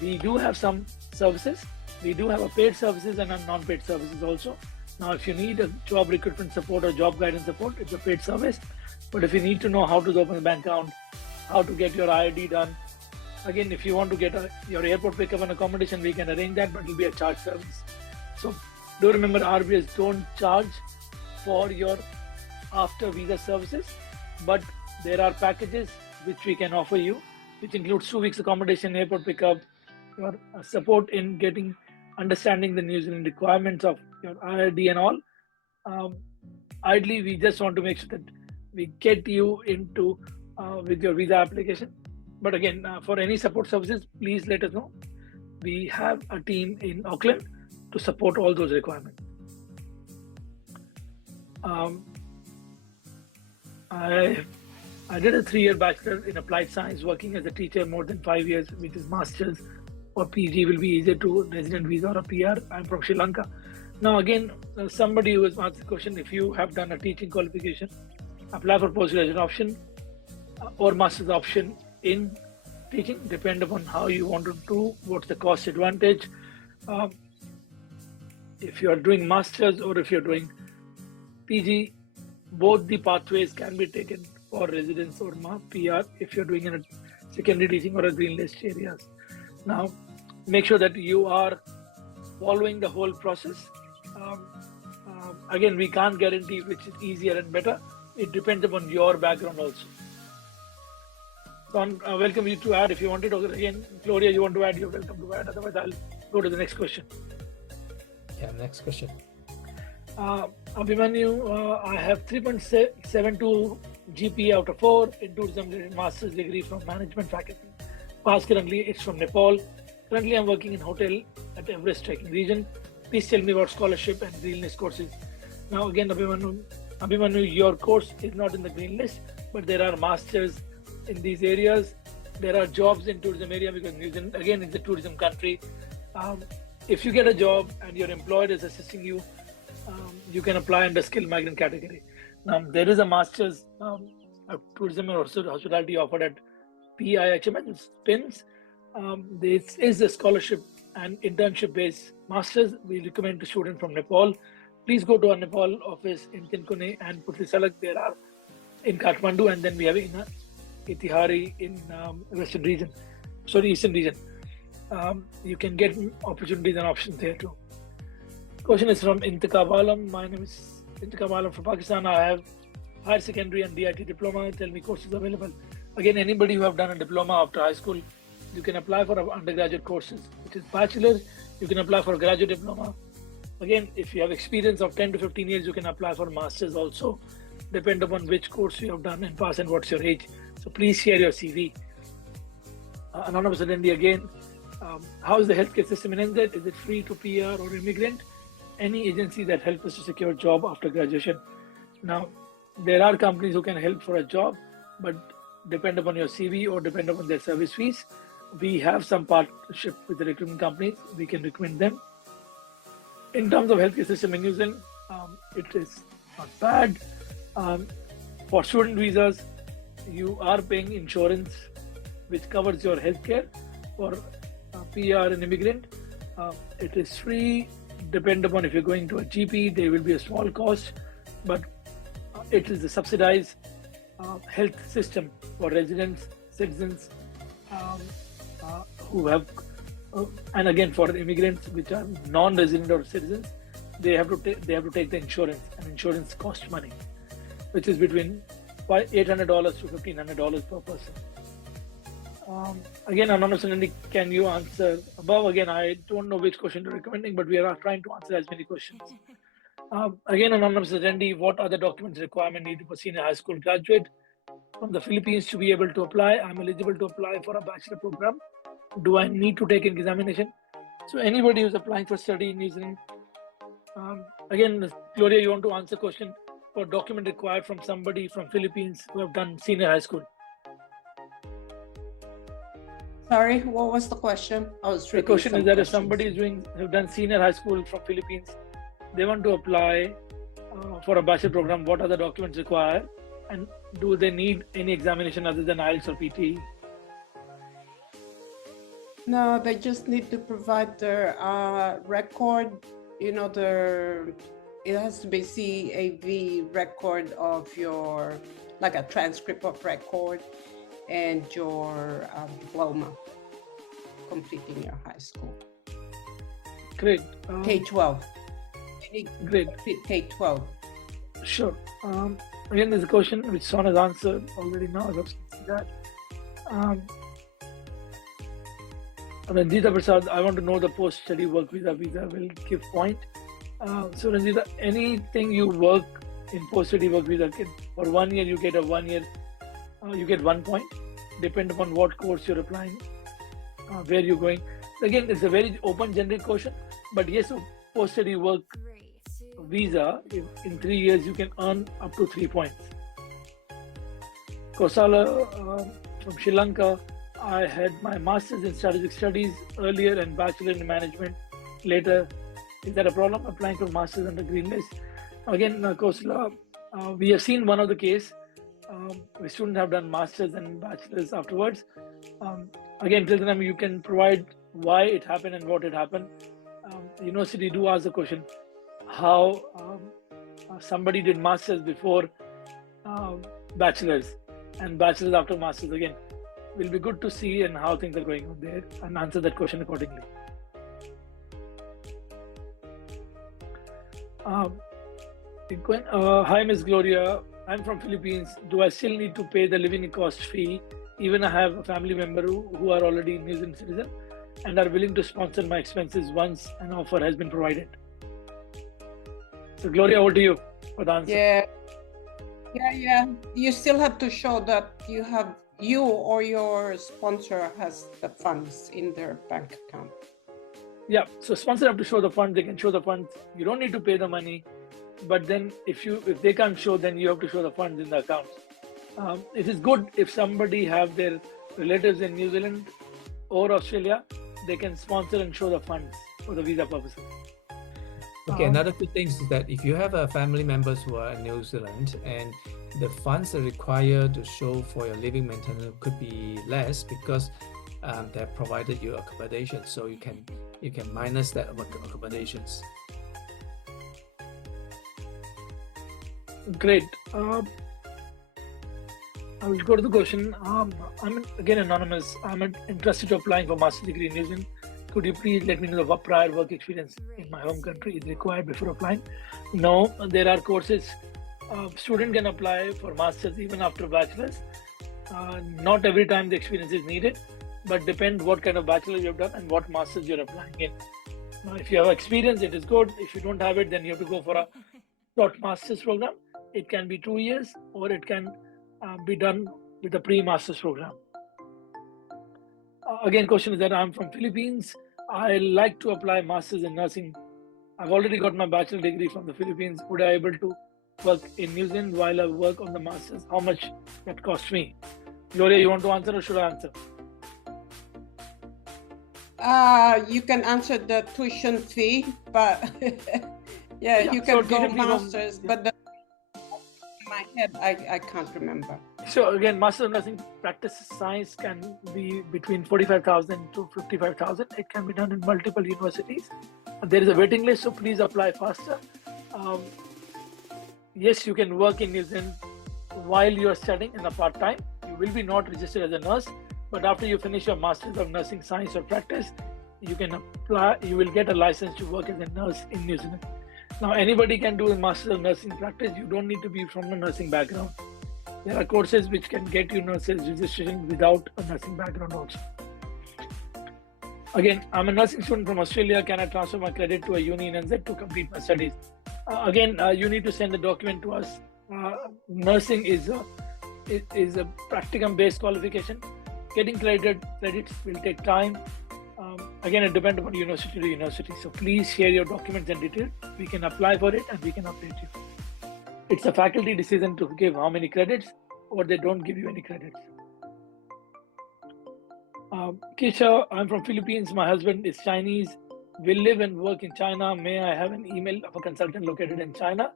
We do have some services. We do have a paid services and a non-paid services also. Now, if you need a job recruitment support or job guidance support, it's a paid service. But if you need to know how to open a bank account, how to get your IID done, again, if you want to get your airport pickup and accommodation, we can arrange that, but it will be a charge service. So do remember, RBS don't charge for your after visa services, but there are packages which we can offer you, which includes 2 weeks accommodation, airport pickup, your support in understanding the New Zealand requirements of your IID and all. Ideally, we just want to make sure that we get you into with your visa application. But again, for any support services, please let us know. We have a team in Auckland to support all those requirements. I did a 3-year bachelor in applied science, working as a teacher more than 5 years, which is master's or PG will be easier to resident visa or a PR. I'm from Sri Lanka. Now again, somebody who has asked the question, if you have done a teaching qualification, apply for postgraduate option or master's option in teaching, depend upon how you want to do, what's the cost advantage. If you are doing master's or if you're doing PG, both the pathways can be taken for residence or PR if you're doing in a secondary teaching or a green list areas. Now, make sure that you are following the whole process. Again, we can't guarantee which is easier and better. It depends upon your background also. So I welcome you to add if you wanted. Again, Gloria, you want to add, you're welcome to add. Otherwise, I'll go to the next question. Yeah, next question. Abhimanyu, I have 3.72 GPA out of 4 in tourism master's degree from management faculty. Pass currently, it's from Nepal. Currently, I'm working in hotel at Everest trekking region. Please tell me about scholarship and green list courses. Now again, Abhimanyu, your course is not in the green list, but there are masters in these areas. There are jobs in tourism area because New Zealand, again, is a tourism country. If you get a job and your employer is assisting you, you can apply under Skilled Migrant Category. Now, there is a master's of tourism or hospitality offered at PIHMS, PINS. This is a scholarship and internship based master's. We recommend to students from Nepal. Please go to our Nepal office in Tinkone and Putlisalak. There are in Kathmandu, and then we have in Itihari in Eastern region. You can get opportunities and options there too. Question is from Intiqab Alam. My name is Intiqab Alam from Pakistan. I have higher secondary and DIT diploma. Tell me courses available. Again, anybody who have done a diploma after high school, you can apply for undergraduate courses, which is bachelor's. You can apply for a graduate diploma. Again, if you have experience of 10 to 15 years, you can apply for master's also, depend upon which course you have done and pass and what's your age. So please share your CV. Anonymous attendee again. How is the healthcare system in NZ? Is it free to PR or immigrant? Any agency that helps us to secure a job after graduation? Now, there are companies who can help for a job, but depend upon your CV or depend upon their service fees. We have some partnership with the recruitment companies. We can recommend them. In terms of healthcare system in New Zealand, it is not bad. For student visas, you are paying insurance, which covers your healthcare. For PR and immigrant, it is free. Depend upon if you're going to a GP, there will be a small cost, but it is a subsidized health system for residents, citizens who have, and again for the immigrants which are non-resident or citizens, they have to take the insurance, and insurance costs money, which is between $800 to $1,500 per person. Again, Anonymous, can you answer above? Again, I don't know which question you're recommending, but we are trying to answer as many questions. Again, Anonymous attendee, what are the documents requirement needed for senior high school graduate from the Philippines to be able to apply? I'm eligible to apply for a bachelor program. Do I need to take an examination? So anybody who's applying for study in New Zealand, again, Gloria, you want to answer question for document required from somebody from Philippines who have done senior high school? Sorry, what was the question? The question is that if somebody is have done senior high school from Philippines, they want to apply for a bachelor program, what are the documents required? And do they need any examination other than IELTS or PTE? No, they just need to provide their record, it has to be CAV record of your, like a transcript of record, and your diploma completing your high school. Great. K-12. Great. K-12. Sure. Again, there's a question which Son has answered already now. I've seen that. Ranjita Prasad, I want to know the post-study work visa will give point. So Ranjita, anything you work in post-study work visa, for 1 year you get you get 1 point, depend upon what course you're applying, where you're going. Again, it's a very open generic question, but yes, post-study work visa, in 3 years you can earn up to 3 points. Kosala from Sri Lanka, I had my master's in strategic studies earlier and bachelor in management later. Is that a problem applying for master's under green list? Again, Kosala, we have seen one of the case. The students have done masters and bachelors afterwards. Again, till the time you can provide why it happened and what it happened. University do ask the question how somebody did masters before bachelors and bachelors after masters. Again, will be good to see and how things are going on there and answer that question accordingly. Hi, Ms. Gloria. I'm from Philippines. Do I still need to pay the living cost fee even I have a family member who are already New Zealand citizen and are willing to sponsor my expenses once an offer has been provided? So Gloria, over to you for the answer. Yeah. You still have to show that you or your sponsor has the funds in their bank account. Yeah, so sponsor have to show the funds. They can show the funds. You don't need to pay the money, but then if they can't show, then you have to show the funds in the account. It is good if somebody have their relatives in New Zealand or Australia, they can sponsor and show the funds for the visa purposes. Okay, another good thing is that if you have family members who are in New Zealand and the funds are required to show for your living maintenance could be less because they have provided you accommodation, so you can minus that accommodations. Great. I will go to the question. I'm again anonymous. I'm interested to applying for master's degree in New Zealand. Could you please let me know the prior work experience in my home country is required before applying? No, there are courses. Student can apply for masters even after bachelor's. Not every time the experience is needed, but depend what kind of bachelor you have done and what masters you're applying in. Now, if you have experience, it is good. If you don't have it, then you have to go for a short master's program. It can be 2 years, or it can be done with a pre-master's program. Again, question is that I'm from Philippines. I like to apply masters in nursing. I've already got my bachelor degree from the Philippines. Would I be able to work in New Zealand while I work on the masters? How much that costs me? Gloria, you want to answer or should I answer? You can answer the tuition fee, but yeah, you can go masters, but in my head, I can't remember. So again, Master of Nursing Practice Science can be between 45,000 to 55,000. It can be done in multiple universities. There is a waiting list, so please apply faster. Yes, you can work in New Zealand while you are studying in a part-time. You will be not registered as a nurse, but after you finish your Masters of Nursing Science or Practice, you can apply. You will get a license to work as a nurse in New Zealand. Now, anybody can do a Masters of Nursing Practice. You don't need to be from a nursing background. There are courses which can get you nurses registration without a nursing background also. Again, I'm a nursing student from Australia. Can I transfer my credit to a uni in NZ to complete my studies? You need to send the document to us. Nursing is a practicum-based qualification. Getting credits will take time. Again, it depends upon university to university. So please share your documents and details. We can apply for it and we can update you. It's a faculty decision to give how many credits, or they don't give you any credits. Kisha, I'm from Philippines. My husband is Chinese. We live and work in China. May I have an email of a consultant located in China?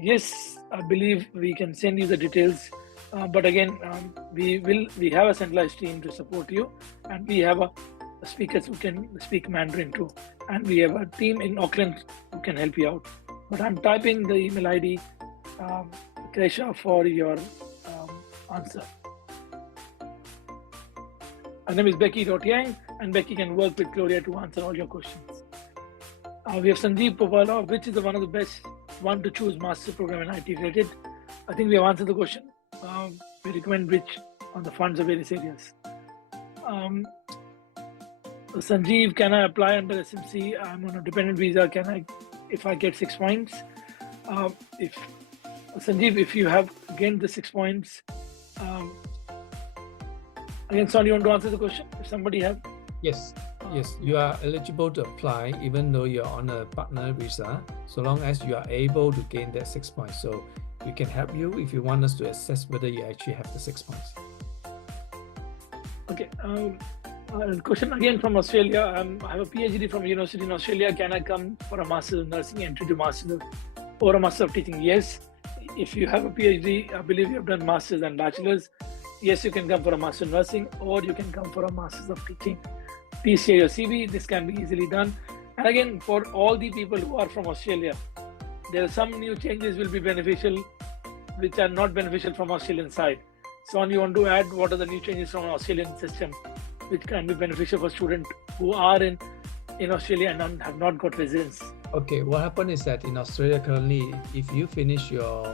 Yes, I believe we can send you the details. But again, we have a centralized team to support you, and we have speakers who can speak Mandarin too. And we have a team in Auckland who can help you out. But I'm typing the email ID, Krisha, for your answer. Her name is Becky.Yang, and Becky can work with Gloria to answer all your questions. We have Sanjeev Popala, which is one of the best one to choose master program in IT related. I think we have answered the question. We recommend which on the funds of various areas. Sanjeev, can I apply under SMC? I'm on a dependent visa. Can I if I get 6 points. If Sanjeev, if you have gained the 6 points, again, Son, you want to answer the question? If somebody have, Yes, you are eligible to apply even though you're on a partner visa, so long as you are able to gain that 6 points. So we can help you if you want us to assess whether you actually have the 6 points. okay. Question again from Australia. I have a PhD from a university in Australia. Can I come for a Master's of Nursing, entry to Master's or a Master of Teaching? Yes. If you have a PhD, I believe you have done Masters and Bachelors. Yes, you can come for a Master of Nursing or you can come for a Master's of Teaching. Please share your CV. This can be easily done. And again, for all the people who are from Australia, there are some new changes will be beneficial, which are not beneficial from Australian side. So, you want to add what are the new changes from Australian system, which can be beneficial for students who are in Australia and have not got residence? Okay, what happened is that in Australia currently, if you finish your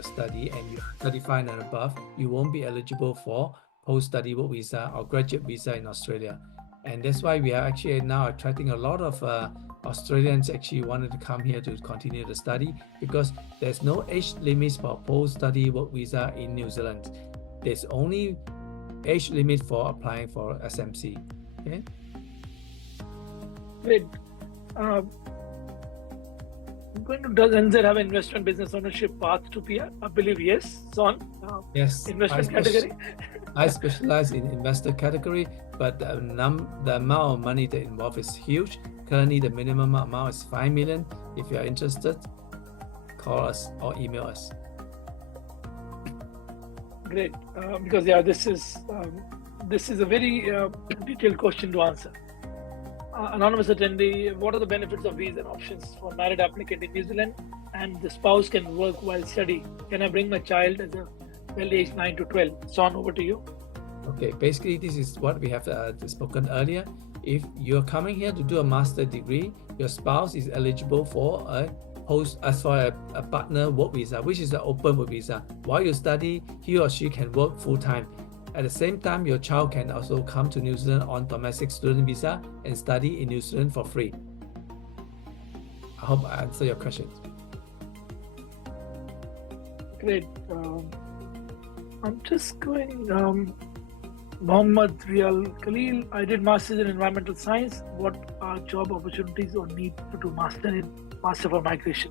study and you're 35 and above, you won't be eligible for post-study work visa or graduate visa in Australia. And that's why we are actually now attracting a lot of Australians actually wanted to come here to continue the study, because there's no age limits for post-study work visa in New Zealand. There's only age limit for applying for SMC. Okay. Great. Does NZ have investment business ownership path to PR? I believe yes. Son? Yes. Investment category? I specialize in investor category, but the amount of money that involved is huge. Currently, the minimum amount is 5 million. If you are interested, call us or email us. Great, because this is a very detailed question to answer. Anonymous attendee, what are the benefits of visa and options for married applicant in New Zealand and the spouse can work while studying? Can I bring my child as a aged 9 to 12? Son, over to you. Okay, basically this is what we have spoken earlier. If you're coming here to do a master degree, your spouse is eligible for a partner work visa, which is an open work visa. While you study, he or she can work full-time. At the same time, your child can also come to New Zealand on domestic student visa and study in New Zealand for free. I hope I answered your question. Great. I'm just going, Mohammed Rial Khalil, I did Masters in Environmental Science. What are job opportunities or need to do Master for Migration?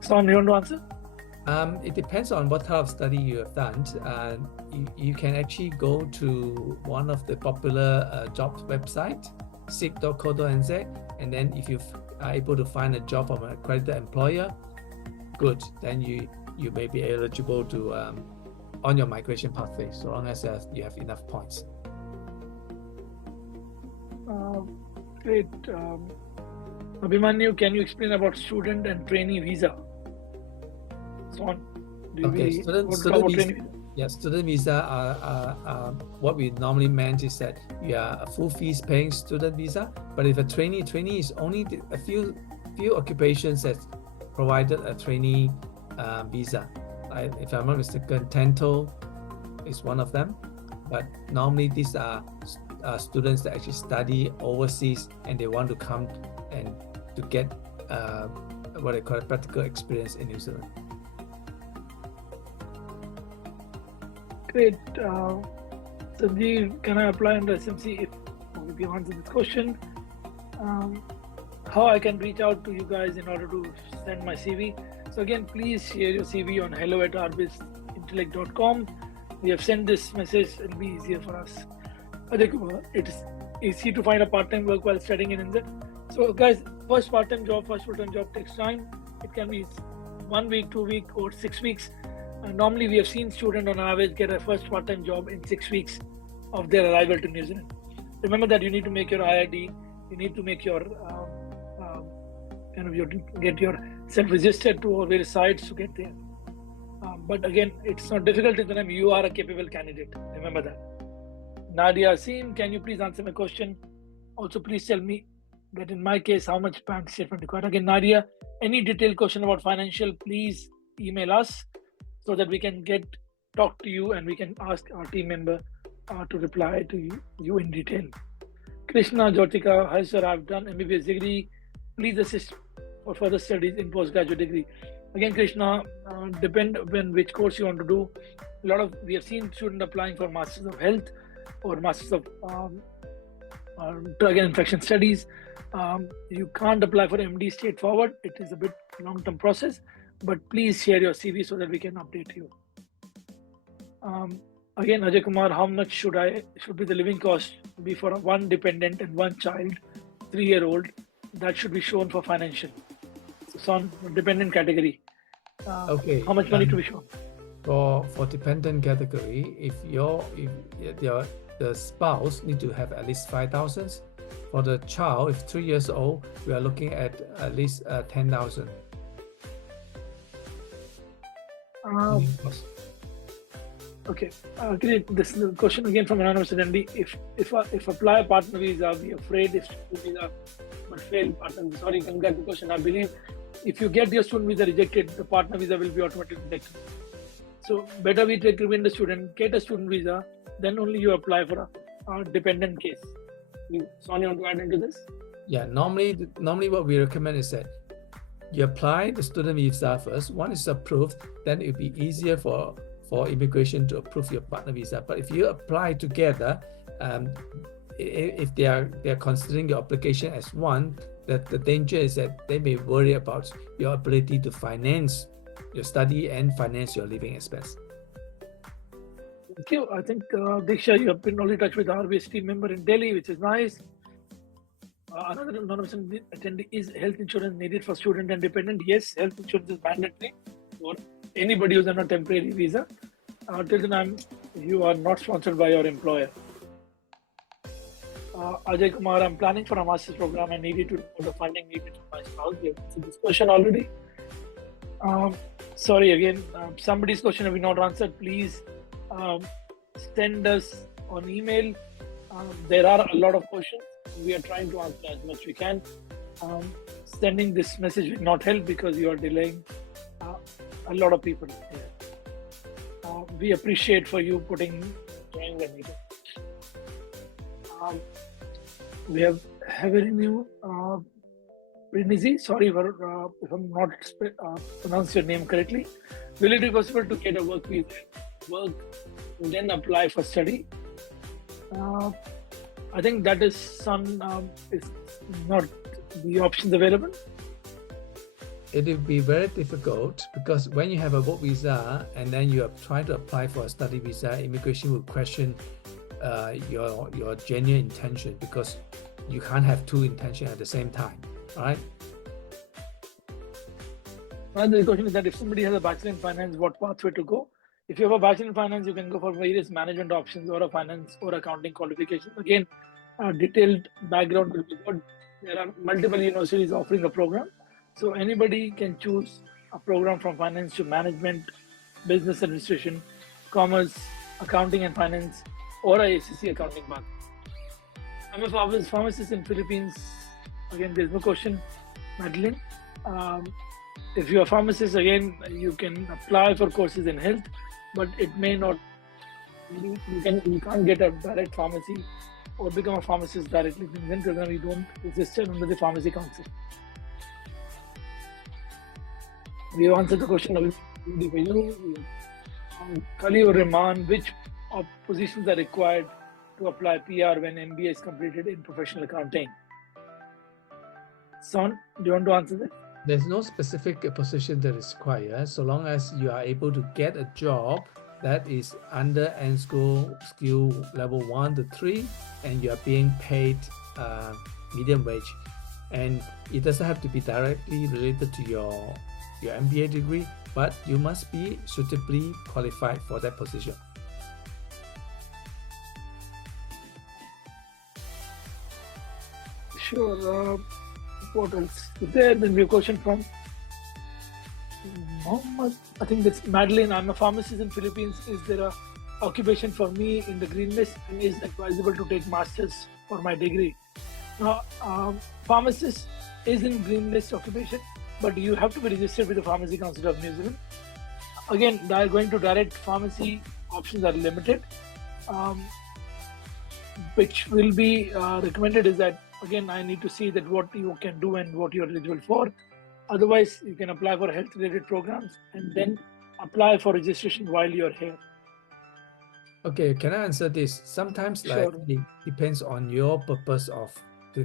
Son, you want to answer? It depends on what type of study you have done. You can actually go to one of the popular jobs website, seek.co.nz, and then if you are able to find a job from an accredited employer, good. Then you may be eligible to on your migration pathway, so long as you have enough points. Great. Abhimanyu, can you explain about student and trainee visa? Okay, student visa are what we normally meant is that you are a full fees paying student visa, but if a trainee is only a few occupations that provided a trainee visa. If I'm not mistaken, Tento is one of them, but normally these are students that actually study overseas and they want to come and to get what they call a practical experience in New Zealand. Great. Sanjeev, can I apply under SMC if you answer this question? How I can reach out to you guys in order to send my CV? So again, please share your CV on hello@arbisintellect.com. We have sent this message, it'll be easier for us. It is easy to find a part-time work while studying in NZ. So guys, first part-time job, first full-time job takes time. It can be 1 week, 2 weeks, or 6 weeks. Normally, we have seen students on average get a first part-time job in 6 weeks of their arrival to New Zealand. Remember that you need to make your IID, you need to make your get yourself registered to various sites to get there. But again, it's not difficult to them. You are a capable candidate. Remember that. Nadia Asim, can you please answer my question? Also, please tell me that in my case, how much bank statement required. Again, Nadia, any detailed question about financial, please email us so that we can talk to you and we can ask our team member to reply to you in detail. Krishna Jyotika, hi sir, I've done MBBS degree. Please assist for further studies in postgraduate degree. Again, Krishna, depend when which course you want to do. We have seen students applying for Masters of Health or Masters of Drug and Infection Studies. You can't apply for MD straightforward. It is a bit long-term process, but please share your CV so that we can update you. Again, Ajay Kumar, how much should be the living cost be for one dependent and one child, 3-year-old? That should be shown for financial. So on dependent category. Okay. How much money to be shown? For dependent category, if the spouse need to have at least 5,000. For the child, if 3 years old, we are looking at least 10,000. Okay, great. This is a question again from anonymous attendee. If apply a partner visa, be afraid if student visa but fail partner. Sorry, come back to the question. I believe if you get your student visa rejected, the partner visa will be automatically rejected. So better we recommend the student get a student visa, then only you apply for a dependent case. Sonia, want to add into this? Yeah, normally what we recommend is that you apply the student visa first. Once it's approved, then it'll be easier for immigration to approve your partner visa. But if you apply together, if they are considering your application as one, that the danger is that they may worry about your ability to finance your study and finance your living expense. Thank you. I think Diksha, you have been already in touch with the RBS team member in Delhi, which is nice. Another anonymous attendee, is health insurance needed for student and dependent? Yes, health insurance is mandatory for anybody who's on a temporary visa. Till the time you are not sponsored by your employer. Ajay Kumar, I'm planning for a master's program and needed to know the funding needed for my spouse. We have answered this question already. Sorry again, somebody's question have been not answered. Please send us on email. There are a lot of questions. We are trying to answer as much we can. Sending this message will not help because you are delaying a lot of people here. We appreciate for you joining the meeting. We have a new Rinizi, sorry for if I'm not pronounce your name correctly. Will it be possible to get a work visa, and then apply for study? I think that is not the options available. It will be very difficult because when you have a work visa and then you are trying to apply for a study visa, immigration will question your genuine intention because you can't have two intentions at the same time, right? Another question is that if somebody has a bachelor in finance, what pathway to go? If you have a bachelor in finance, you can go for various management options or a finance or accounting qualification. Again, detailed background will be good. There are multiple universities offering a program. So anybody can choose a program from finance to management, business administration, commerce, accounting and finance, or a ACC accounting path. I'm a pharmacist in Philippines. Again, there's no question. Madeline, if you're a pharmacist, again, you can apply for courses in health, but it may not, you can't get a direct pharmacy or become a pharmacist directly. Then you don't register under the Pharmacy Council. We have answered the question of for you. Kali or Rahman, which positions are required to apply PR when MBA is completed in professional accounting? Son, do you want to answer this? There's no specific position that is required so long as you are able to get a job that is under skill level 1 to 3 and you are being paid medium wage. And it doesn't have to be directly related to your MBA degree, but you must be suitably qualified for that position. Sure. What else? Then we have a question from Mohammed. I think that's Madeline. I'm a pharmacist in Philippines. Is there a occupation for me in the green list and is advisable to take masters for my degree? Now, pharmacist is in green list occupation, but you have to be registered with the Pharmacy Council of New Zealand. Again, going to direct pharmacy options are limited. which will be recommended is that, again, I need to see that what you can do and what you're eligible for. Otherwise, you can apply for health-related programs and then apply for registration while you're here. Okay, can I answer this? Sometimes Sure. it depends on your purpose of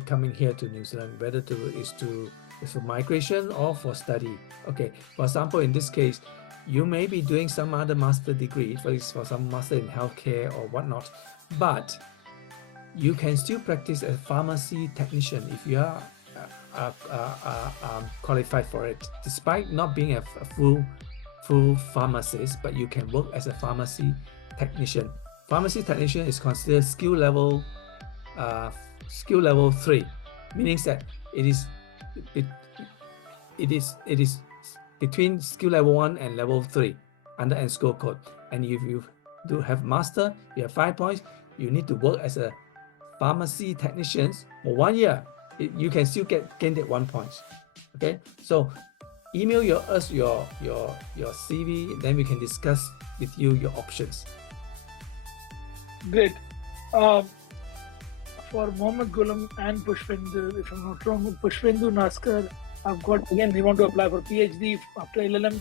coming here to New Zealand, whether is for migration or for study. Okay, for example, in this case, you may be doing some other master degree, for some master in healthcare or whatnot, but you can still practice as a pharmacy technician if you are qualified for it, despite not being a full pharmacist, but you can work as a pharmacy technician. Pharmacy technician is considered skill level 3, meaning that it is between skill level 1 and level 3 under ENSCO code. And if you do have master, you have 5 points, you need to work as a pharmacy technician for 1 year. You can still gain that 1 point. Okay, so email us your CV, then we can discuss with you your options. Great. For Mohammed Ghulam and Pushpendu, if I'm not wrong, Pushpendu Naskar, I've got, again, they want to apply for PhD after LLM.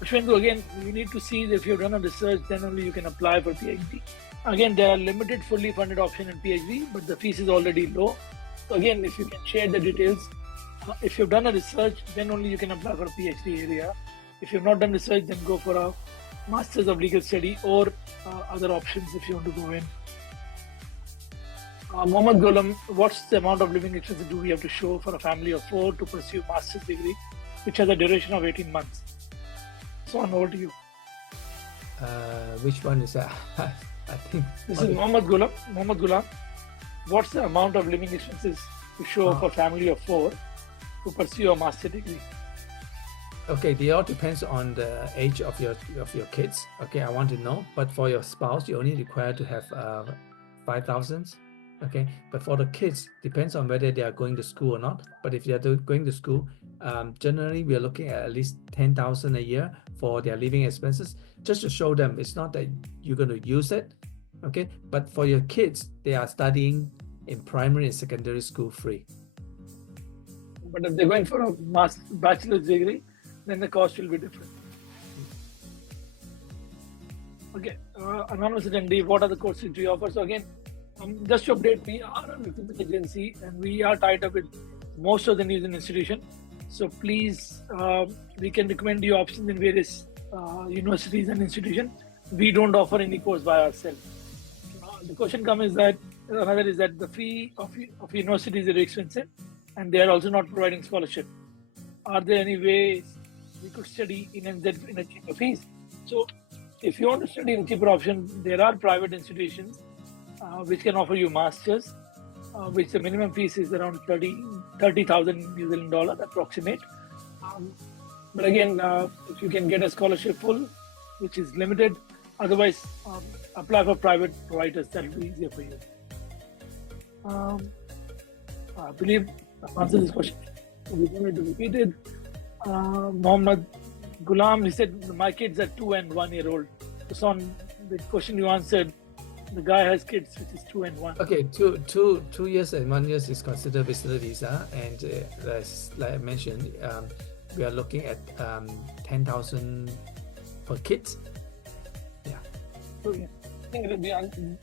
Pushpendu, again, you need to see if you've done a research, then only you can apply for PhD. Again, there are limited fully funded options in PhD, but the fees is already low. So again, if you can share the details, if you've done a research, then only you can apply for a PhD area. If you've not done research, then go for a Masters of Legal Study or other options if you want to go in. Mohammed Ghulam, what's the amount of living expenses do we have to show for a family of 4 to pursue master's degree, which has a duration of 18 months? So on, over to you. Which one is that? I think this is Mohammed Ghulam. Mohammed Ghulam, what's the amount of living expenses to show for a family of 4 to pursue a master's degree? Okay, they all depends on the age of your kids. Okay, I want to know. But for your spouse, you only require to have 5,000. Okay, but for the kids, depends on whether they are going to school or not. But if they are going to school, generally we are looking at least 10,000 a year for their living expenses, just to show them it's not that you're going to use it. Okay, but for your kids, they are studying in primary and secondary school free. But if they're going for a bachelor's degree, then the cost will be different. Okay, anonymous attendee, what are the courses do you offer? So again, just to update, we are a recruitment agency and we are tied up with most of the New Zealand institutions. So please, we can recommend you options in various universities and institutions. We don't offer any course by ourselves. The question comes is that the fee of universities is very expensive and they are also not providing scholarship. Are there any ways we could study in a cheaper fees? So if you want to study in a cheaper option, there are private institutions which can offer you masters, which the minimum fees is around 30,000 New Zealand dollar approximate. But again, if you can get a scholarship full, which is limited, otherwise apply for private providers, that will be easier for you. I believe I've answered this question. We don't need to repeat it. Mohammed Ghulam, he said, my kids are 2 and 1 year old. So on the question you answered, the guy has kids which is 2 and 1. Okay, 2 years and 1 year is considered visitor visa, and like I mentioned, we are looking at 10,000 per kid. Yeah. So yeah, I think it will be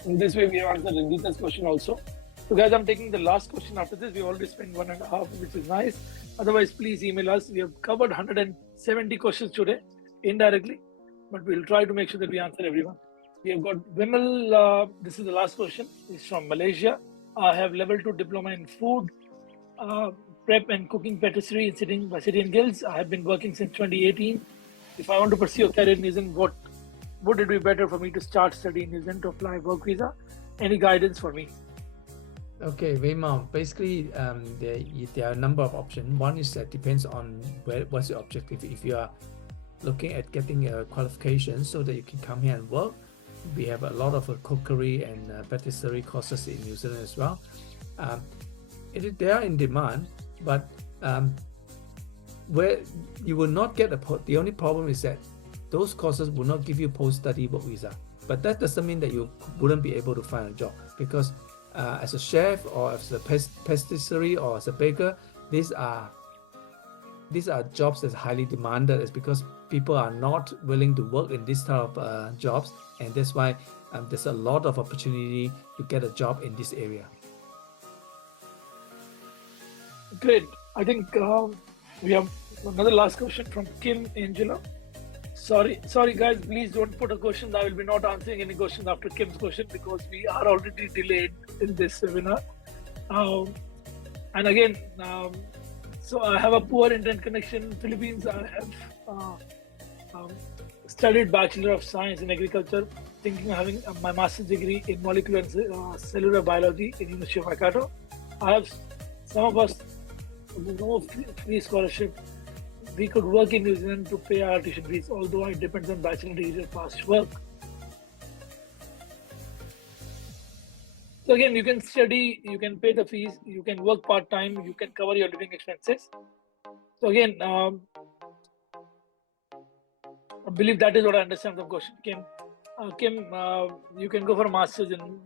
in this way we have answered Rangita's question also. So guys, I'm taking the last question after this. We already spent 1.5, which is nice. Otherwise, please email us. We have covered 170 questions today indirectly, but we'll try to make sure that we answer everyone. We have got Vimal. This is the last question. It's from Malaysia. I have level 2 diploma in food prep and cooking patisserie by City and Guilds. I have been working since 2018. If I want to pursue a career in New Zealand, what would it be better for me to start studying in New Zealand to apply work visa? Any guidance for me? Okay, Vimal. Basically, there are a number of options. One is that depends on what's your objective. If you are looking at getting a qualification so that you can come here and work, we have a lot of cookery and patisserie courses in New Zealand as well. They are in demand, but where you will not get the only problem is that those courses will not give you post-study work visa. But that doesn't mean that you wouldn't be able to find a job, because as a chef or as a patisserie or as a baker. These are jobs that's highly demanded. It's because people are not willing to work in this type of jobs, and that's why there's a lot of opportunity to get a job in this area. Great. I think we have another last question from Kim Angela. Sorry, guys. Please don't put a question. I will be not answering any questions after Kim's question because we are already delayed in this webinar. And again, so I have a poor internet connection in Philippines. I have studied Bachelor of Science in Agriculture, thinking of having my master's degree in molecular and cellular biology in University of Waikato. I have some of us no free scholarship. We could work in New Zealand to pay our tuition fees, although it depends on bachelor degree or past work. So again, you can study, you can pay the fees, you can work part-time, you can cover your living expenses. So again, I believe that is what I understand the question, Kim. Kim, you can go for a master's in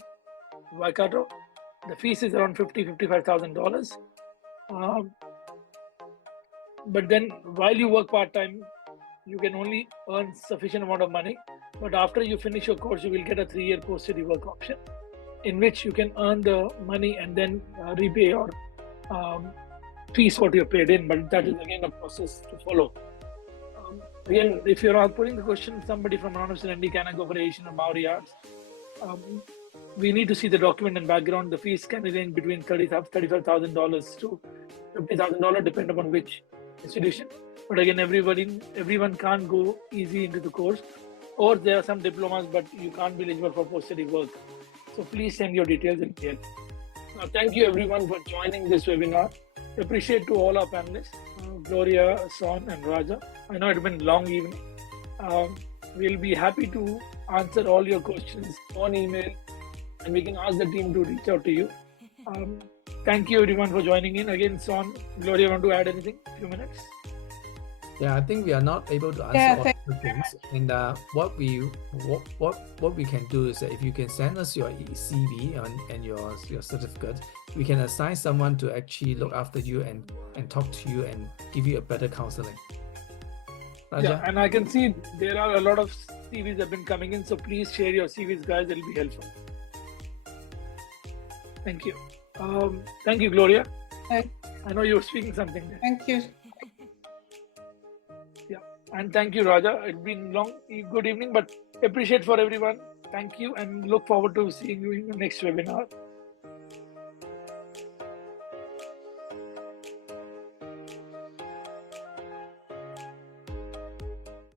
Waikato. The fees is around $55,000. But then while you work part-time, you can only earn sufficient amount of money. But after you finish your course, you will get a 3-year post-study work option in which you can earn the money and then repay your fees what you paid in. But that is again a process to follow. Again, if you're all putting the question, somebody from Anonymous and ND, can I go for Asian or Maori arts? We need to see the document and background. The fees can range between $35,000 to $50,000, depending upon which institution. But again, everyone can't go easy into the course, or there are some diplomas, but you can't be eligible for post-study work. So please send your details in here. Thank you everyone for joining this webinar. Appreciate to all our panelists, Gloria, Son, and Raja. I know it's been a long evening. We'll be happy to answer all your questions on email, and we can ask the team to reach out to you. Thank you everyone for joining in. Again, Son, Gloria, want to add anything? A few minutes? Yeah, I think we are not able to answer all the things. And what we can do is that if you can send us your CV and your certificate, we can assign someone to actually look after you and talk to you and give you a better counseling. Raja? Yeah, and I can see there are a lot of CVs that have been coming in, so please share your CVs, guys. It'll be helpful. Thank you. Thank you, Gloria. Thank I know you were speaking something there. Thank you. Yeah, and thank you, Raja. It's been long. Good evening, but appreciate for everyone. Thank you, and look forward to seeing you in the next webinar.